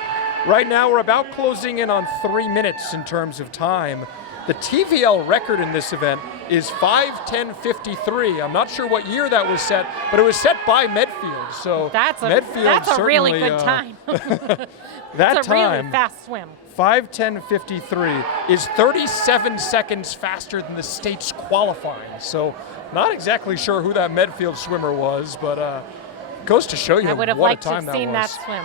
Right now we're about closing in on 3 minutes in terms of time. The TVL record in this event is 5:10:53. I'm not sure what year that was set, but it was set by Medfield. So that's Medfield a really good time. That's a really fast swim. 5:10:53 is 37 seconds faster than the state's qualifying. So not exactly sure who that Medfield swimmer was, but goes to show you I would have what liked a time to have seen was. that swim.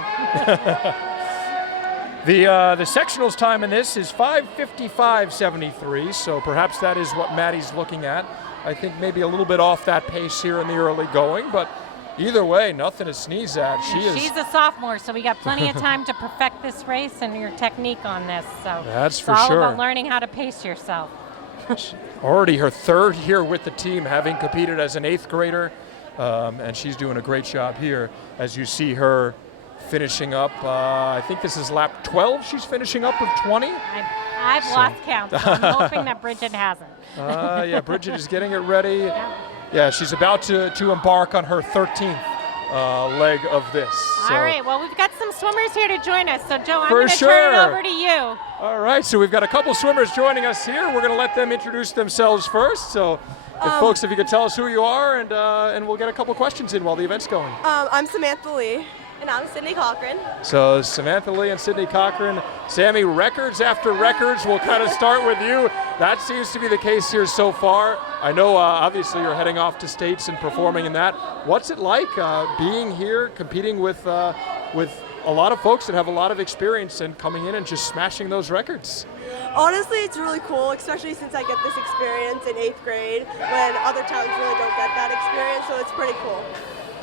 The sectionals time in this is 5:55:73, so perhaps that is what Maddie's looking at. I think maybe a little bit off that pace here in the early going, but either way, nothing to sneeze at. She's a sophomore, so we got plenty of time to perfect this race and your technique on this. So that's for it's all sure. about learning how to pace yourself. Already her third year with the team, having competed as an 8th grader, and she's doing a great job here as you see her finishing up. I think this is lap 12 she's finishing up with 20. I've lost count, so I'm hoping that Bridget hasn't. Yeah, Bridget is getting it ready. Yeah, she's about to embark on her 13th leg of this. So. All right, well, we've got some swimmers here to join us. So, Joe, I'm For going to sure. turn it over to you. All right, so we've got a couple swimmers joining us here. We're going to let them introduce themselves first. So, if you could tell us who you are, and we'll get a couple questions in while the event's going. I'm Samantha Lee. And I'm Sydney Cochran. So Samantha Lee and Sydney Cochran. Sammy, records after records. We'll kind of start with you. That seems to be the case here so far. I know obviously you're heading off to states and performing in that. What's it like being here, competing with a lot of folks that have a lot of experience and coming in and just smashing those records? Honestly, it's really cool, especially since I get this experience in 8th grade when other towns really don't get that experience, so it's pretty cool.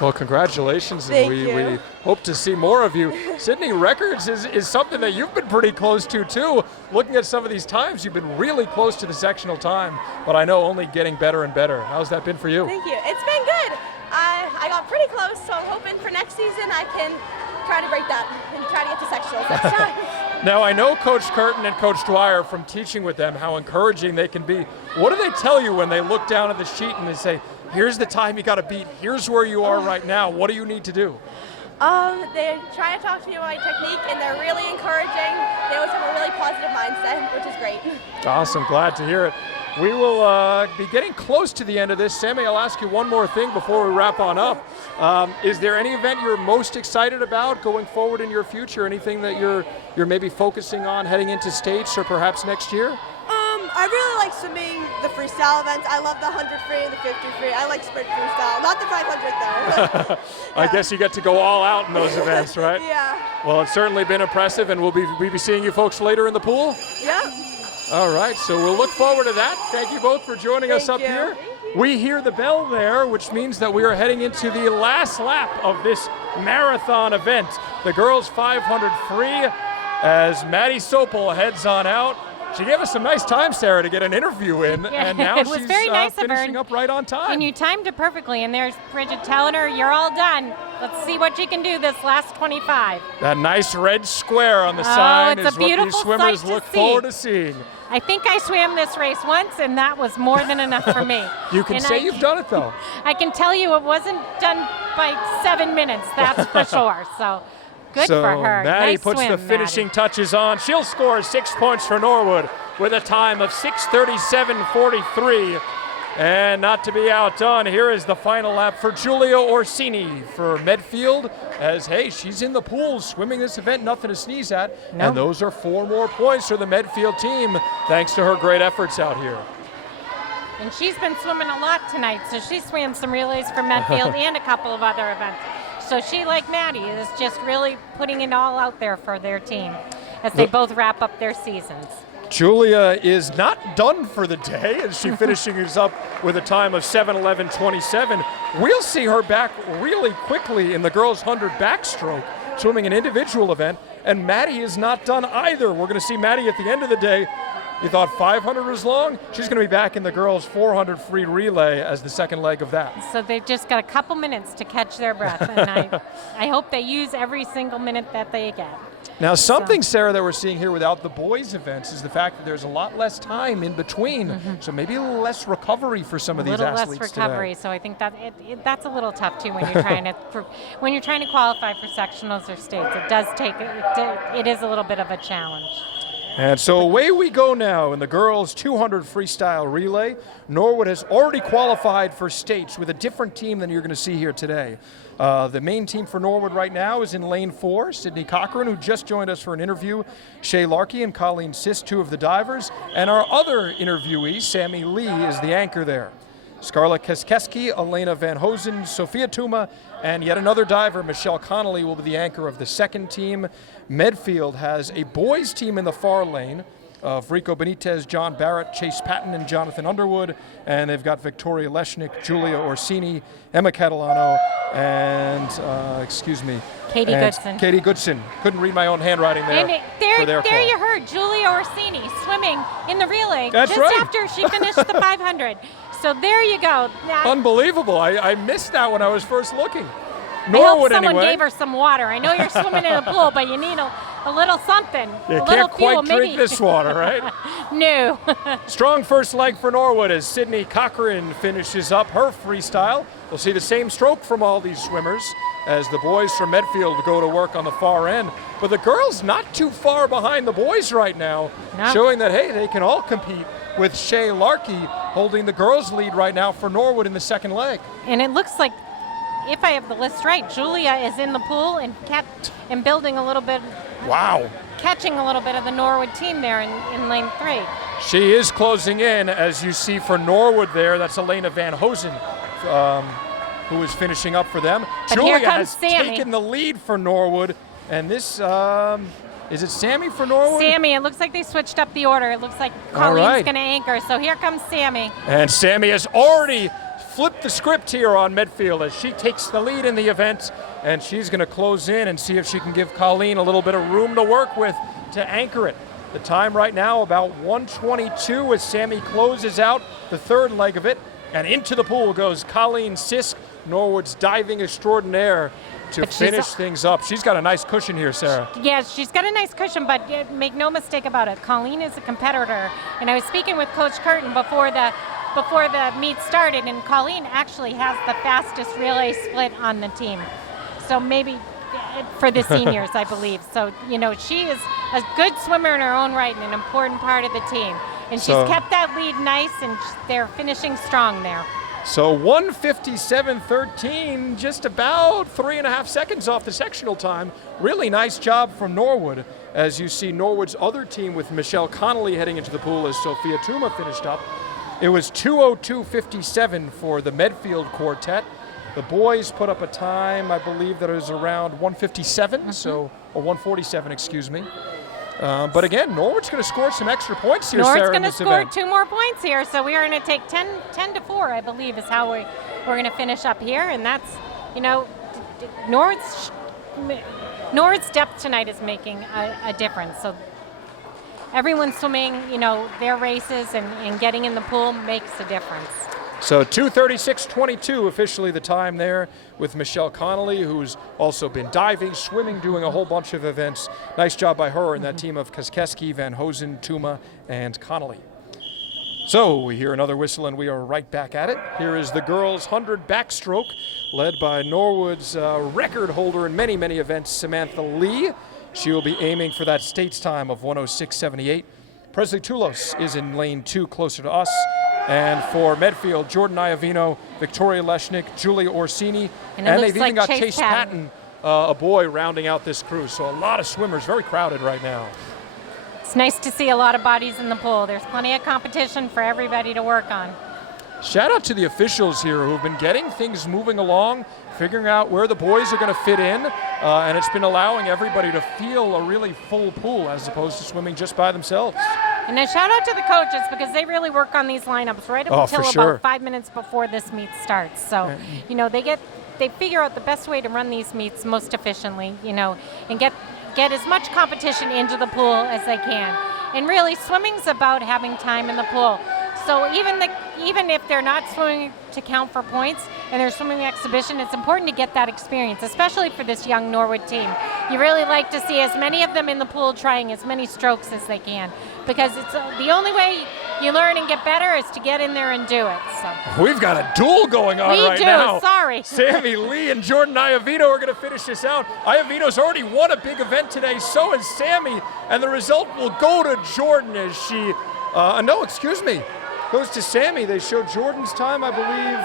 Well, congratulations, and Thank we you. hope to see more of you. Sydney, records is something that you've been pretty close to, too. Looking at some of these times, you've been really close to the sectional time, but I know only getting better and better. How's that been for you? Thank you. It's been good. I got pretty close, so I'm hoping for next season I can try to break that and try to get to sectionals next time. Now, I know Coach Curtin and Coach Dwyer from teaching with them how encouraging they can be. What do they tell you when they look down at the sheet and they say, here's the time you got to beat, here's where you are right now, what do you need to do? They try to talk to me about my technique, and they're really encouraging. They always have a really positive mindset, which is great. Awesome, glad to hear it. We will be getting close to the end of this. Sammy, I'll ask you one more thing before we wrap on up. Is there any event you're most excited about going forward in your future? Anything that you're maybe focusing on heading into states or perhaps next year? I really like swimming the freestyle events. I love the 100 free and the 50 free. I like sprint freestyle, not the 500 though. I guess you get to go all out in those events, right? Yeah. Well, it's certainly been impressive, and we'll be seeing you folks later in the pool? Yep. All right, so we'll look forward to that. Thank you both for joining us up here. We hear the bell there, which means that we are heading into the last lap of this marathon event. The girls 500 free as Maddie Sopel heads on out. She gave us some nice time, Sarah, to get an interview in, and now it was she's very nice finishing up right on time. And you timed it perfectly, and there's Bridget telling her, you're all done. Let's see what you can do this last 25. That nice red square on the sign it's a is what these beautiful swimmers sight to look see. forward to seeing. I think I swam this race once, and that was more than enough for me. You can say you've done it, though. I can tell you it wasn't done by 7 minutes, that's for sure. So good So for her. Maddie Nice puts swim, the finishing Maddie. touches on. She'll score 6 points for Norwood with a time of 6:37.43. And not to be outdone, here is the final lap for Julia Orsini for Medfield. As, hey, she's in the pool swimming this event, nothing to sneeze at. No. And those are 4 more points for the Medfield team, thanks to her great efforts out here. And she's been swimming a lot tonight, so she swam some relays for Medfield and a couple of other events. So she, like Maddie, is just really putting it all out there for their team as they both wrap up their seasons. Julia is not done for the day as she finishes up with a time of 7:11.27. We'll see her back really quickly in the girls' 100 backstroke, swimming an individual event, and Maddie is not done either. We're going to see Maddie at the end of the day. You thought 500 was long? She's going to be back in the girls' 400 free relay as the second leg of that. So they've just got a couple minutes to catch their breath, and I hope they use every single minute that they get. Now, something, Sarah, that we're seeing here without the boys' events is the fact that there's a lot less time in between, so maybe a little less recovery for some of these athletes A little less recovery, today. so I think that that's a little tough too when you're trying to qualify for sectionals or states. It does take it is a little bit of a challenge. And so away we go now in the girls' 200 freestyle relay. Norwood has already qualified for states with a different team than you're going to see here today. The main team for Norwood right now is in lane 4, Sydney Cochran, who just joined us for an interview, Shay Larkey and Colleen Sis, 2 of the divers, and our other interviewee, Sammy Lee, is the anchor there. Scarlett Keskeski, Elena Van Hosen, Sophia Tuma, and yet another diver, Michelle Connolly, will be the anchor of the second team. Medfield has a boys team in the far lane of Rico Benitez, John Barrett, Chase Patton, and Jonathan Underwood. And they've got Victoria Leshnick, Julia Orsini, Emma Catalano, and, Katie Goodson. Katie Goodson. Couldn't read my own handwriting there. And there you heard Julia Orsini swimming in the relay That's just right. after she finished the 500. So there you go. Now, Unbelievable. I missed that when I was first looking. I hope Norwood, someone anyway. gave her some water. I know you're swimming in a pool, but you need a little something. You a little can't fuel, quite drink maybe. this water, right? No. Strong first leg for Norwood as Sydney Cochran finishes up her freestyle. We'll see the same stroke from all these swimmers as the boys from Medfield go to work on the far end. But the girls not too far behind the boys right now, No. showing that, hey, they can all compete, with Shay Larkey holding the girls' lead right now for Norwood in the second leg. And it looks like, if I have the list right, Julia is in the pool and building a little bit, Wow. catching a little bit of the Norwood team there in lane 3. She is closing in, as you see for Norwood there. That's Elena Van Hosen, who is finishing up for them. But Julia here comes has Sammy. taken the lead for Norwood, and this, is it Sammy for Norwood? Sammy, it looks like they switched up the order. It looks like All Colleen's right. going to anchor. So here comes Sammy. And Sammy has already flip the script here on Medfield as she takes the lead in the event, and she's going to close in and see if she can give Colleen a little bit of room to work with to anchor it. The time right now about 1:22 as Sammy closes out the third leg of it, and into the pool goes Colleen Sisk, Norwood's diving extraordinaire, to finish things up. She's got a nice cushion here, Sarah. Yeah, she's got a nice cushion, but make no mistake about it, Colleen is a competitor. And I was speaking with Coach Curtin before the meet started, and Colleen actually has the fastest relay split on the team. So maybe for the seniors, I believe. So, she is a good swimmer in her own right and an important part of the team. And she's kept that lead nice, and they're finishing strong there. So 1:57.13, just about 3.5 seconds off the sectional time. Really nice job from Norwood, as you see Norwood's other team with Michelle Connolly heading into the pool as Sophia Tuma finished up. It was 2:02.57 for the Medfield quartet. The boys put up a time, I believe, that was around 1:57, or 1:47, excuse me. But again, Norwood's going to score some extra points here, Norwood's Sarah, going in to this score event. 2 more points here, so we are going to take 10-4, I believe, is how we're going to finish up here. And that's, Norwood's depth tonight is making a difference. So everyone swimming, their races and getting in the pool makes a difference. So 2:36.22 officially the time there with Michelle Connolly, who's also been diving, swimming, doing a whole bunch of events. Nice job by her and that team of Kaskeski, Van Hosen, Tuma, and Connolly. So we hear another whistle and we are right back at it. Here is the girls' 100 backstroke, led by Norwood's record holder in many, many events, Samantha Lee. She will be aiming for that state's time of 1:06.78. Presley Toulos is in lane 2 closer to us. And for Medfield, Jordan Iovino, Victoria Leshnick, Julia Orsini, and they've even got Chase Patton, a boy, rounding out this crew. So a lot of swimmers, very crowded right now. It's nice to see a lot of bodies in the pool. There's plenty of competition for everybody to work on. Shout out to the officials here who've been getting things moving along, figuring out where the boys are going to fit in, and it's been allowing everybody to feel a really full pool as opposed to swimming just by themselves. And a shout out to the coaches because they really work on these lineups right up until about 5 minutes before this meet starts. So, they figure out the best way to run these meets most efficiently, and get as much competition into the pool as they can. And really, swimming's about having time in the pool. So even if they're not swimming to count for points and they're swimming exhibition, it's important to get that experience, especially for this young Norwood team. You really like to see as many of them in the pool trying as many strokes as they can, because it's the only way you learn and get better is to get in there and do it. So we've got a duel going on right now. Sorry. Sammy Lee and Jordan Iovino are going to finish this out. Iovino's already won a big event today, so has Sammy, and the result will go to Jordan as she, goes to Sammy. They showed Jordan's time, I believe.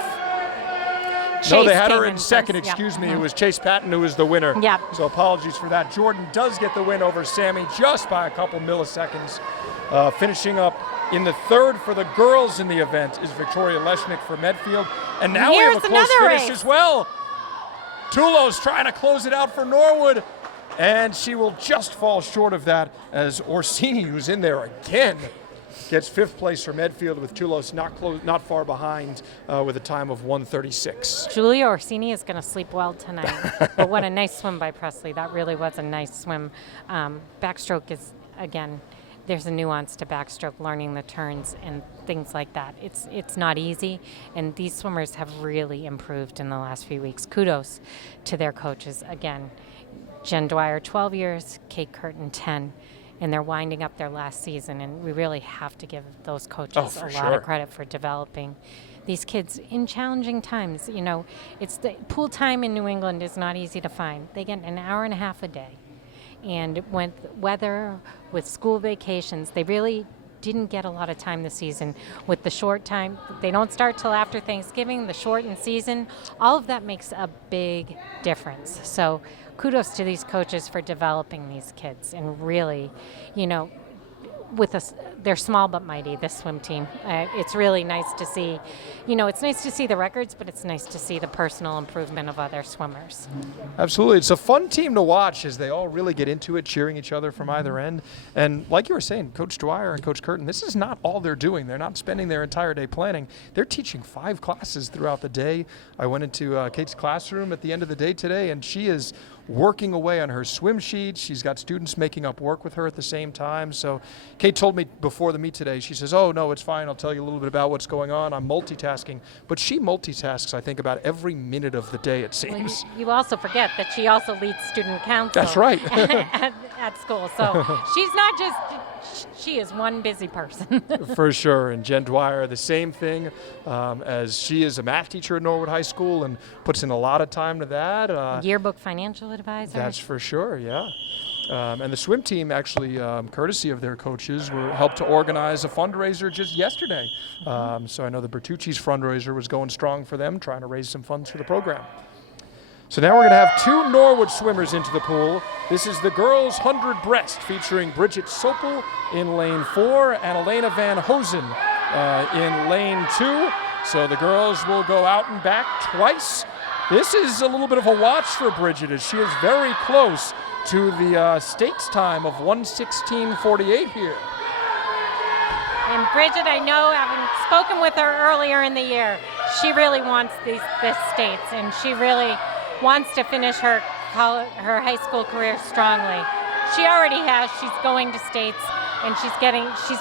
No, they had her in second, excuse me. It was Chase Patton who was the winner. Yeah. So apologies for that. Jordan does get the win over Sammy just by a couple milliseconds. Finishing up in the third for the girls in the event is Victoria Leshnick for Medfield. And now we have a close finish as well. Toulos trying to close it out for Norwood. And she will just fall short of that as Orsini, who's in there again, gets 5th place for Medfield with Toulos not far behind with a time of 1:36. Julia Orsini is going to sleep well tonight. But what a nice swim by Presley. That really was a nice swim. Backstroke is, again, there's a nuance to backstroke, learning the turns and things like that. It's not easy, and these swimmers have really improved in the last few weeks. Kudos to their coaches. Again, Jen Dwyer, 12 years, Kate Curtin, 10. And they're winding up their last season, and we really have to give those coaches a lot of credit for developing these kids in challenging times. It's the pool time in New England is not easy to find. They get an hour and a half a day. And with weather, with school vacations, they really didn't get a lot of time this season. With the short time, they don't start till after Thanksgiving, the shortened season, all of that makes a big difference. So kudos to these coaches for developing these kids and really, they're small but mighty, this swim team. It's really nice to see. It's nice to see the records, but it's nice to see the personal improvement of other swimmers. Absolutely. It's a fun team to watch as they all really get into it, cheering each other from either end. And like you were saying, Coach Dwyer and Coach Curtin, this is not all they're doing. They're not spending their entire day planning. They're teaching 5 classes throughout the day. I went into Kate's classroom at the end of the day today, and she is working away on her swim sheet. She's got students making up work with her at the same time. So Kate told me before the meet today, she says, oh, no, it's fine. I'll tell you a little bit about what's going on. I'm multitasking. But she multitasks, I think, about every minute of the day, it seems. Well, you also forget that she also leads student council. That's right. at school. So she's not just, she is one busy person. For sure. And Jen Dwyer, the same thing, as she is a math teacher at Norwood High School and puts in a lot of time to that. Yearbook financial advisor. That's for sure, yeah. And the swim team actually, courtesy of their coaches, helped to organize a fundraiser just yesterday. So I know the Bertucci's fundraiser was going strong for them, trying to raise some funds for the program. So now we're going to have 2 Norwood swimmers into the pool. This is the girls' 100 breast featuring Bridget Sopel in lane 4 and Elena Van Hosen in lane 2. So the girls will go out and back twice. This is a little bit of a watch for Bridget as she is very close to the state's time of 1:16:48 here. And Bridget, I know, having spoken with her earlier in the year, she really wants this states, and she really wants to finish her high school career strongly. She already has. She's going to states, and she's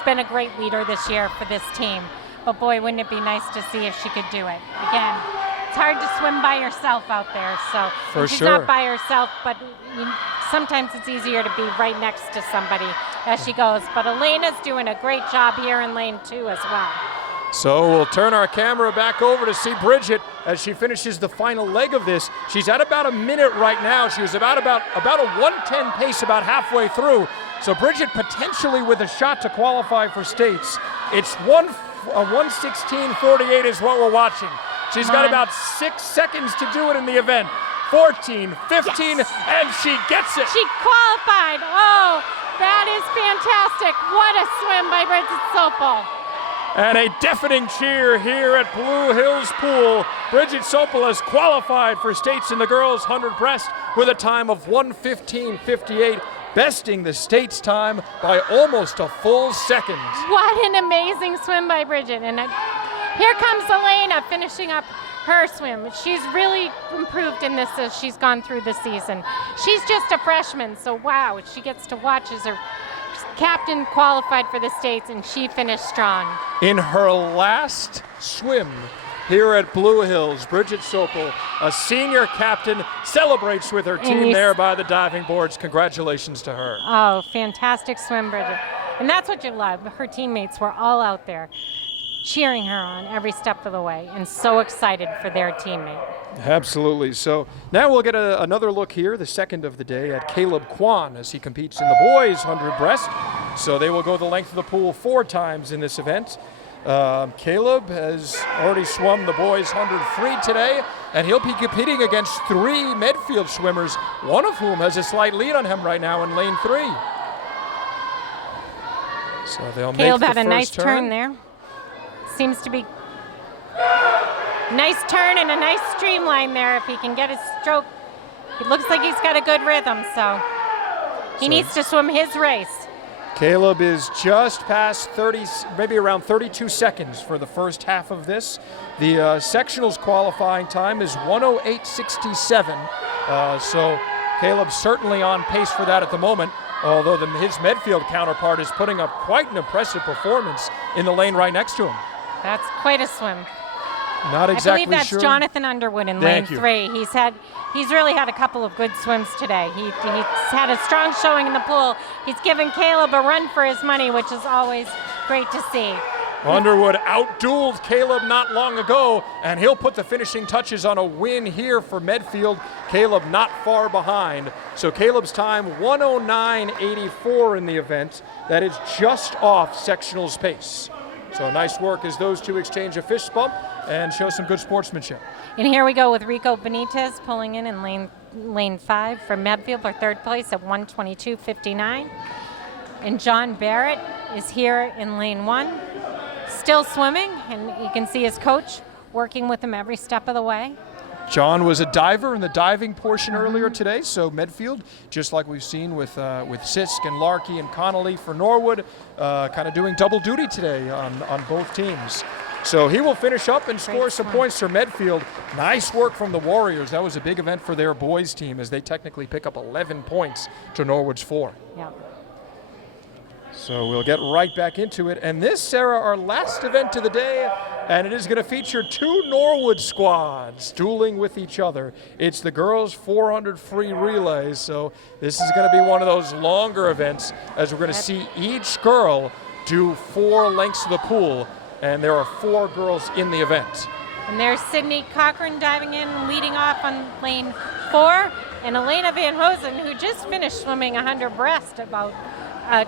been a great leader this year for this team. But boy, wouldn't it be nice to see if she could do it again. It's hard to swim by yourself out there, so she's not by herself, but sometimes it's easier to be right next to somebody as she goes. But Elena's doing a great job here in lane 2 as well. So we'll turn our camera back over to see Bridget as she finishes the final leg of this. She's at about a minute right now. She was about a 1:10 pace about halfway through. So Bridget potentially with a shot to qualify for states. It's 1:16:48 is what we're watching. She's got about 6 seconds to do it in the event. 14, 15, yes. And she gets it. She qualified. Oh, that is fantastic. What a swim by Bridget Sopel. And a deafening cheer here at Blue Hills Pool. Bridget Sopel has qualified for states in the girls' 100 breast with a time of 1:15:58, besting the state's time by almost a full second. What an amazing swim by Bridget. And here comes Elena finishing up her swim. She's really improved in this as she's gone through the season. She's just a freshman, so wow, she gets to watch as her captain qualified for the states, and she finished strong. In her last swim here at Blue Hills, Bridget Sopel, a senior captain, celebrates with her team there by the diving boards. Congratulations to her. Oh, fantastic swim, Bridget. And that's what you love. Her teammates were all out there cheering her on every step of the way and so excited for their teammate. Absolutely. So now we'll get another look here, the second of the day, at Caleb Kwan as he competes in the boys' 100 breast. So they will go the length of the pool 4 times in this event. Caleb has already swum the boys' 100 free today, and he'll be competing against 3 Medfield swimmers, one of whom has a slight lead on him right now in lane 3. So they'll Caleb make the had a first nice turn. turn there. Seems to be nice turn and a nice streamline there if he can get his stroke. It looks like he's got a good rhythm, so he needs to swim his race. Caleb is just past 30, maybe around 32 seconds for the first half of this. The sectionals qualifying time is 1:08:67. So Caleb's certainly on pace for that at the moment, although his Medfield counterpart is putting up quite an impressive performance in the lane right next to him. That's quite a swim. Not exactly sure. I believe that's Jonathan Underwood in lane 3. He's really had a couple of good swims today. He's had a strong showing in the pool. He's given Caleb a run for his money, which is always great to see. Underwood outdueled Caleb not long ago, and he'll put the finishing touches on a win here for Medfield. Caleb not far behind. So Caleb's time, 1:09:84 in the event. That is just off sectional's pace. So nice work as those two exchange a fist bump and show some good sportsmanship. And here we go with Rico Benitez pulling in lane 5 for Medfield for third place at 1:22:59. And John Barrett is here in lane 1, still swimming, and you can see his coach working with him every step of the way. John was a diver in the diving portion earlier today, so Medfield, just like we've seen with Sisk and Larkey and Connolly for Norwood, kind of doing double duty today on both teams. So he will finish up and score some points for Medfield. Nice work from the Warriors. That was a big event for their boys team as they technically pick up 11 points to Norwood's 4. Yep. So we'll get right back into it. And this, Sarah, our last event of the day, and it is going to feature 2 Norwood squads dueling with each other. It's the girls' 400 free relays, so this is going to be one of those longer events as we're going to see each girl do 4 lengths of the pool, and there are 4 girls in the event. And there's Sydney Cochran diving in, leading off on lane 4, and Elena Van Hosen, who just finished swimming 100 breast about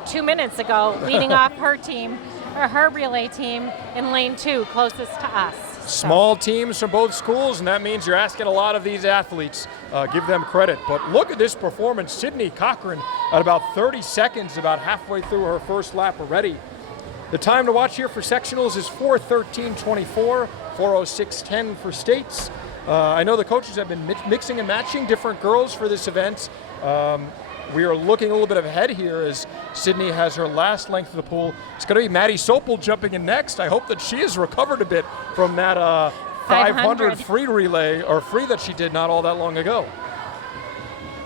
2 minutes ago, leading off her team, or her relay team in lane 2, closest to us. Small teams from both schools, and that means you're asking a lot of these athletes. Give them credit. But look at this performance. Sydney Cochran at about 30 seconds, about halfway through her first lap already. The time to watch here for sectionals is 4:13.24, 4:06.10 for states. I know the coaches have been mixing and matching different girls for this event. We are looking a little bit ahead here as Sydney has her last length of the pool. It's going to be Maddie Sopel jumping in next. I hope that she has recovered a bit from that 500 free relay, or free that she did not all that long ago.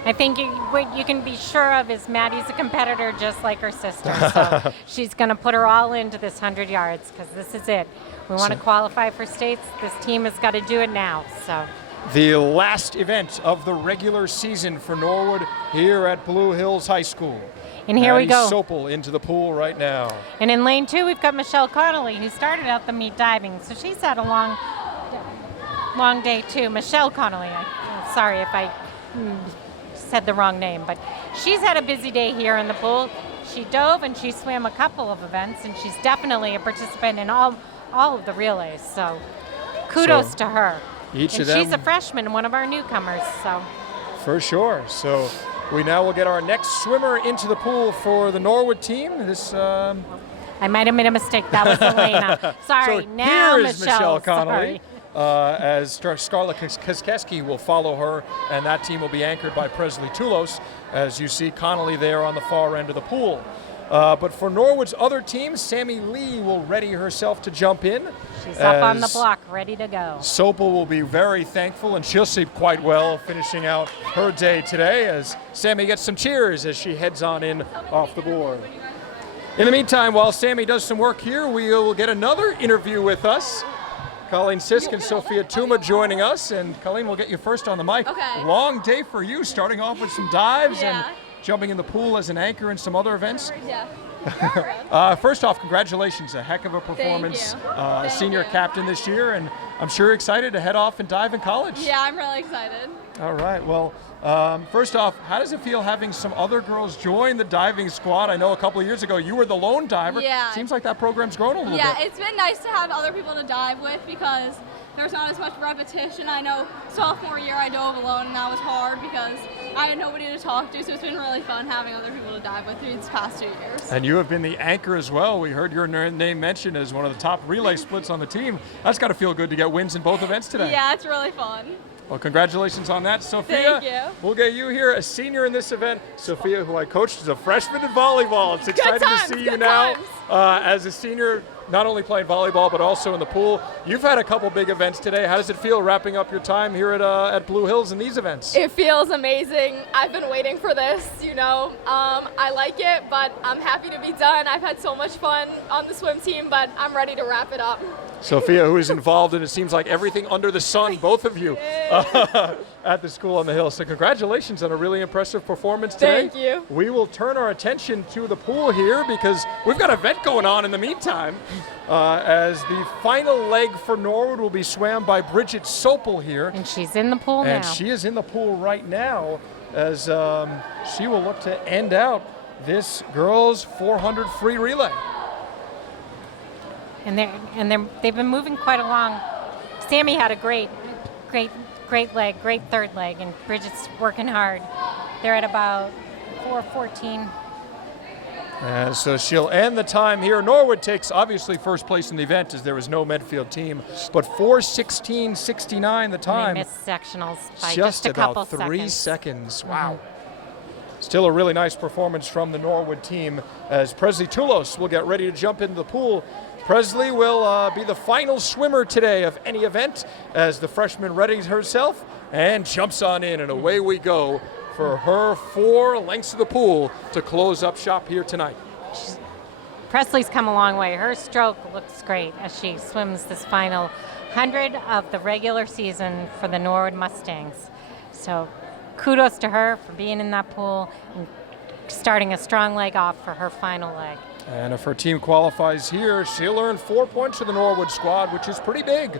I think what you can be sure of is Maddie's a competitor just like her sister. So she's going to put her all into this 100 yards because this is it. We want to qualify for states. This team has got to do it now. So. The last event of the regular season for Norwood here at Blue Hills High School. And here we go. Sopel into the pool right now. And in lane 2, we've got Michelle Connolly, who started out the meet diving. So she's had a long day too. Michelle Connolly. I'm sorry if I said the wrong name, but she's had a busy day here in the pool. She dove and she swam a couple of events, and she's definitely a participant in all of the relays. So kudos to her. Each and of them, she's a freshman, one of our newcomers. So for sure. So we now will get our next swimmer into the pool for the Norwood team. This I might have made a mistake. That was Elena. Sorry. So now here is Michelle Connolly. Sorry. As Scarlett Kaskeski will follow her, and that team will be anchored by Presley Tulos, as you see Connolly there on the far end of the pool. But for Norwood's other team, Sammy Lee will ready herself to jump in. She's up on the block, ready to go. Sopel will be very thankful, and she'll sleep quite well finishing out her day today as Sammy gets some cheers as she heads on in off the board. In the meantime, while Sammy does some work here, we will get another interview with us. Colleen Sisk and Sophia Tuma joining us, and Colleen, we'll get you first on the mic. Okay. Long day for you, starting off with some dives and jumping in the pool as an anchor in some other events. Yeah. First off, congratulations, a heck of a performance. Thank you. Senior captain this year, and I'm sure you're excited to head off and dive in college. Yeah, I'm really excited. All right, well, first off, how does it feel having some other girls join the diving squad? I know a couple of years ago you were the lone diver. Yeah. Seems like that program's grown a little bit. Yeah, it's been nice to have other people to dive with because there's not as much repetition. I know sophomore year I dove alone and that was hard because I had nobody to talk to, so it's been really fun having other people to dive with these past 2 years. And you have been the anchor as well. We heard your name mentioned as one of the top relay splits on the team. That's got to feel good to get wins in both events today. Yeah, it's really fun. Well, congratulations on that, Sophia. Thank you. We'll get you here, a senior in this event. Sophia, who I coached, is a freshman in volleyball. It's exciting to see you now as a senior, not only playing volleyball, but also in the pool. You've had a couple big events today. How does it feel wrapping up your time here at Blue Hills in these events? It feels amazing. I've been waiting for this, I like it, but I'm happy to be done. I've had so much fun on the swim team, but I'm ready to wrap it up. Sophia, who is involved in, it seems like, everything under the sun, both of you, at the school on the hill. So congratulations on a really impressive performance today. Thank you. We will turn our attention to the pool here because we've got an event going on in the meantime. As the final leg for Norwood will be swam by Bridget Sopel here. And she's in the pool now. And she is in the pool right now as she will look to end out this girls' 400 free relay. And they've been moving quite along. Sammy had a great leg, great third leg, and Bridget's working hard. They're at about 4:14. And so she'll end the time here. Norwood takes obviously first place in the event as there was no Medfield team, but 4:16.69 the time. They missed sectionals by just a couple about 3 seconds. seconds. Wow. Still a really nice performance from the Norwood team as Presley Toulos will get ready to jump into the pool. Presley will be the final swimmer today of any event as the freshman readies herself and jumps on in, and away we go for her 4 lengths of the pool to close up shop here tonight. Presley's come a long way. Her stroke looks great as she swims this final 100 of the regular season for the Norwood Mustangs. So kudos to her for being in that pool and starting a strong leg off for her final leg. And if her team qualifies here, she'll earn 4 points to the Norwood squad, which is pretty big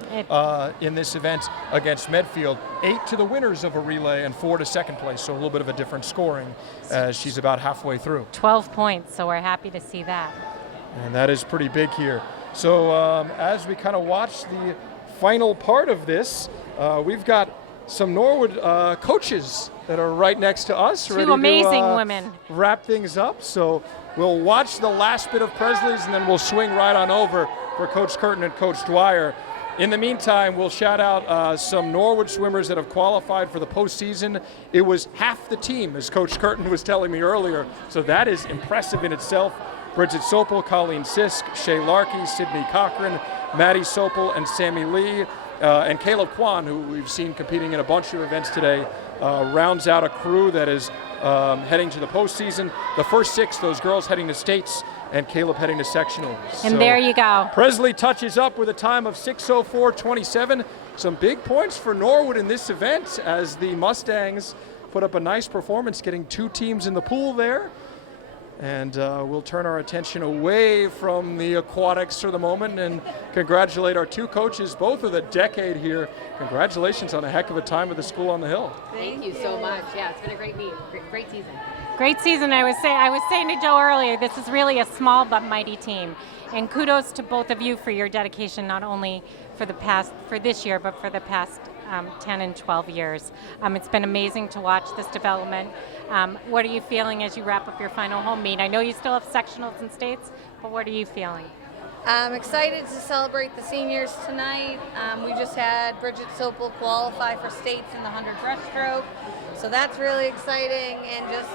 in this event against Medfield. 8 to the winners of a relay and 4 to second place, so a little bit of a different scoring as she's about halfway through. 12 points, so we're happy to see that. And that is pretty big here. So as we kind of watch the final part of this, we've got some Norwood coaches that are right next to us. Two ready amazing to, women. Wrap things up. So we'll watch the last bit of Presley's and then we'll swing right on over for Coach Curtin and Coach Dwyer. In the meantime, we'll shout out some Norwood swimmers that have qualified for the postseason. It was half the team, as Coach Curtin was telling me earlier. So that is impressive in itself. Bridget Sopel, Colleen Sisk, Shay Larkey, Sydney Cochran, Maddie Sopel, and Sammy Lee. And Caleb Kwan, who we've seen competing in a bunch of events today, rounds out a crew that is heading to the postseason. The first 6, those girls heading to states, and Caleb heading to sectionals. And so there you go. Presley touches up with a time of 6:04.27. Some big points for Norwood in this event as the Mustangs put up a nice performance, getting 2 teams in the pool there. And we'll turn our attention away from the aquatics for the moment and congratulate our 2 coaches, both of the decade here. Congratulations on a heck of a time at the school on the hill. Thank you so much. Yeah, it's been a great meet. Great season. Great season. I was saying to Joe earlier, this is really a small but mighty team. And kudos to both of you for your dedication, not only for this year, but for the past 10 and 12 years. It's been amazing to watch this development. What are you feeling as you wrap up your final home meet? I know you still have sectionals and states, but what are you feeling? I'm excited to celebrate the seniors tonight. We just had Bridget Sopel qualify for states in the 100 breaststroke, so that's really exciting and just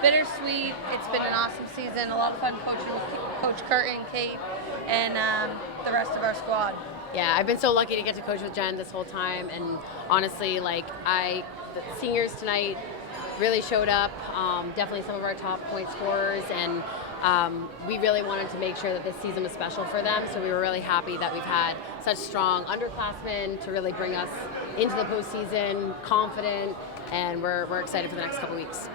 bittersweet. It's been an awesome season, a lot of fun coaching with Coach Curtin, Kate, and the rest of our squad. Yeah, I've been so lucky to get to coach with Jen this whole time, and honestly, the seniors tonight really showed up. Definitely some of our top point scorers, and we really wanted to make sure that this season was special for them. So we were really happy that we've had such strong underclassmen to really bring us into the postseason, confident, and we're excited for the next couple weeks.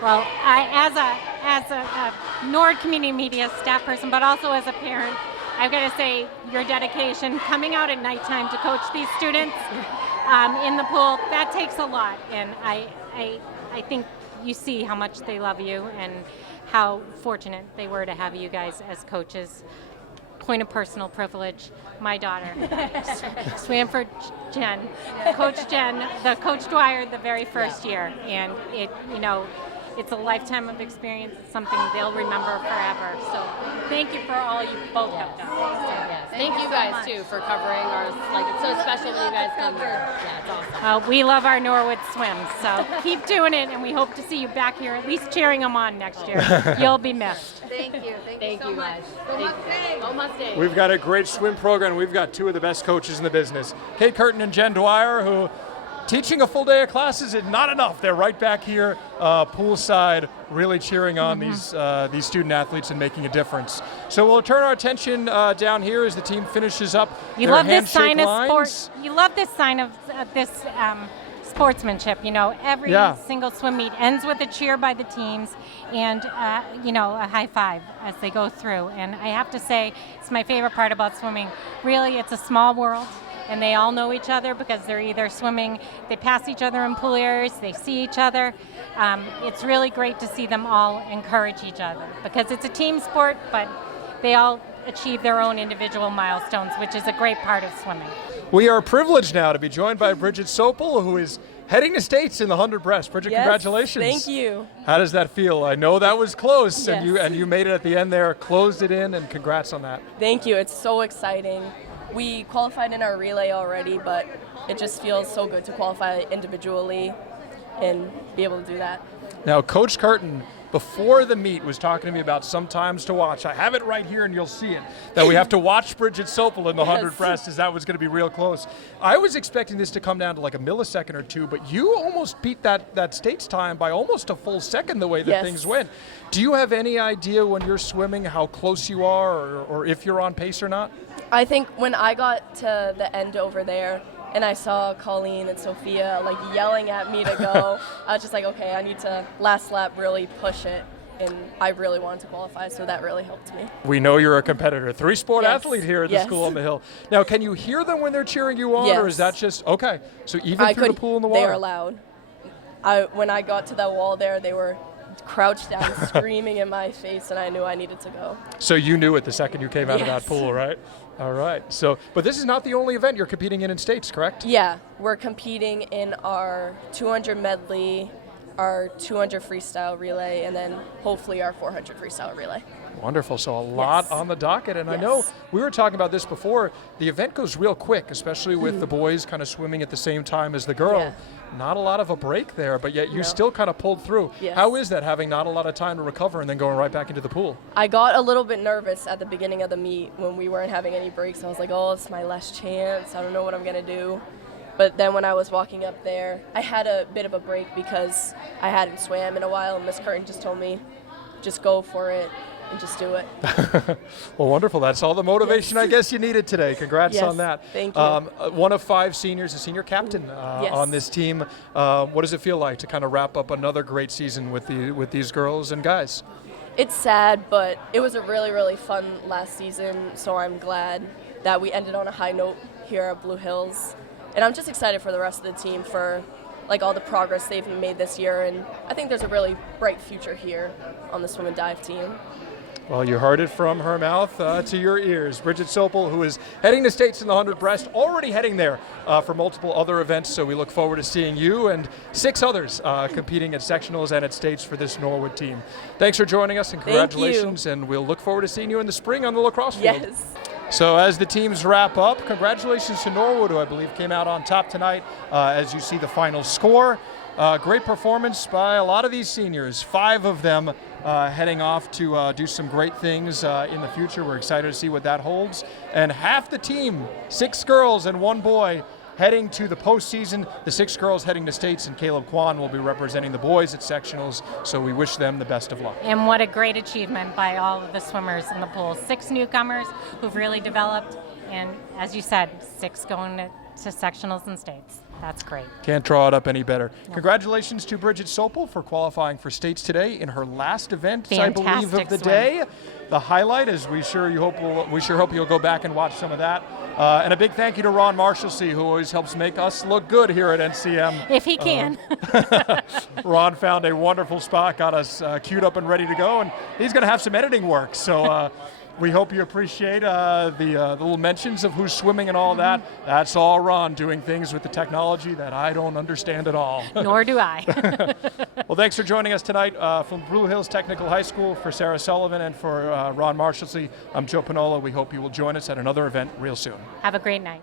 Well, as a Nord Community Media staff person, but also as a parent, I've got to say your dedication coming out at nighttime to coach these students in the pool, that takes a lot. And I think you see how much they love you and how fortunate they were to have you guys as coaches. Point of personal privilege, my daughter swam for Jen, Coach Jen, the Coach Dwyer the very first year, and it's a lifetime of experience. It's something they'll remember forever. So thank you for all you both have done. Yes. Thank you guys too for covering ours. It's so special when you guys come here. Yeah, it's awesome. We love our Norwood swims, so keep doing it, and we hope to see you back here, at least cheering them on next year. You'll be missed. Thank you. Thank you so guys. Go Mustangs. Go Mustangs. We've got a great swim program. We've got 2 of the best coaches in the business. Kate Curtin and Jen Dwyer, who teaching a full day of classes is not enough. They're right back here poolside, really cheering on these student athletes and making a difference. So we'll turn our attention down here as the team finishes up You their love this handshake sign of lines. sport. You love this sign of this sportsmanship. Every single swim meet ends with a cheer by the teams and a high five as they go through. And I have to say, it's my favorite part about swimming. Really, it's a small world. And they all know each other because they're either swimming, they pass each other in pool areas, they see each other. It's really great to see them all encourage each other because it's a team sport, but they all achieve their own individual milestones, which is a great part of swimming. We are privileged now to be joined by Bridget Sopel, who is heading to states in the 100 breast. Bridget, Yes, congratulations. thank you. How does that feel? I know that was close, Yes. and you made it at the end there, closed it in, and congrats on that. Thank you. It's so exciting. We qualified in our relay already, but it just feels so good to qualify individually and be able to do that. Now, Coach Curtin, before the meet, was talking to me about some times to watch. I have it right here, and you'll see it, that we have to watch Bridget Sopel in the 100 breast, as that was going to be real close. I was expecting this to come down to like a millisecond or two, but you almost beat that state's time by almost a full second the way that things went. Do you have any idea when you're swimming how close you are or if you're on pace or not? I think when I got to the end over there and I saw Colleen and Sophia like yelling at me to go, I was just like, okay, I need to last lap really push it. And I really wanted to qualify, so that really helped me. We know you're a competitor, 3-sport Yes. athlete here at the Yes. school on the hill. Now, can you hear them when they're cheering you on, or is that just, okay, so even through the pool in the water? They are loud. When I got to that wall there, they were crouched down screaming in my face, and I knew I needed to go. So you knew it the second you came out of that Yes. pool, right? All right. So, but this is not the only event you're competing in states, correct? Yeah, we're competing in our 200 medley, our 200 freestyle relay, and then hopefully our 400 freestyle relay. Wonderful. So a lot on the docket. And I know we were talking about this before. The event goes real quick, especially with the boys kind of swimming at the same time as the girl. Yeah. Not a lot of a break there, but yet you still kind of pulled through. Yes. How is that, having not a lot of time to recover and then going right back into the pool? I got a little bit nervous at the beginning of the meet when we weren't having any breaks. I was like, oh, it's my last chance. I don't know what I'm going to do. But then when I was walking up there, I had a bit of a break because I hadn't swam in a while, and Miss Curtin just told me, just go for it and just do it. Well, wonderful. That's all the motivation I guess you needed today. Congrats on that. Thank you. One of 5 seniors, a senior captain on this team. What does it feel like to kind of wrap up another great season with these girls and guys? It's sad, but it was a really, really fun last season, so I'm glad that we ended on a high note here at Blue Hills. And I'm just excited for the rest of the team for like all the progress they've made this year, and I think there's a really bright future here on the swim and dive team. Well, you heard it from her mouth to your ears. Bridget Sopel, who is heading to states in the 100 breast, already heading there for multiple other events. So we look forward to seeing you and 6 others competing at sectionals and at states for this Norwood team. Thanks for joining us, and congratulations. And we'll look forward to seeing you in the spring on the lacrosse field. Yes. So as the teams wrap up, congratulations to Norwood, who I believe came out on top tonight. As you see the final score, great performance by a lot of these seniors, 5 of them heading off to do some great things in the future. We're excited to see what that holds. And half the team, 6 girls and 1 boy, heading to the postseason. The 6 girls heading to states, and Caleb Kwan will be representing the boys at sectionals, so we wish them the best of luck. And what a great achievement by all of the swimmers in the pool. 6 newcomers who've really developed, and as you said, 6 going to sectionals and states. That's great. Can't draw it up any better. No. Congratulations to Bridget Sopel for qualifying for states today in her last event, Fantastic I believe, of the swim. day. The highlight is we sure hope you'll go back and watch some of that. And a big thank you to Ron Marshalsea, who always helps make us look good here at NCM. If he can. Ron found a wonderful spot, got us queued up and ready to go, and he's going to have some editing work. So we hope you appreciate the little mentions of who's swimming and all that. That's all Ron, doing things with the technology that I don't understand at all. Nor do I. Well, thanks for joining us tonight from Blue Hills Technical High School. For Sarah Sullivan and for Ron Marshalsea, I'm Joe Pinola. We hope you will join us at another event real soon. Have a great night.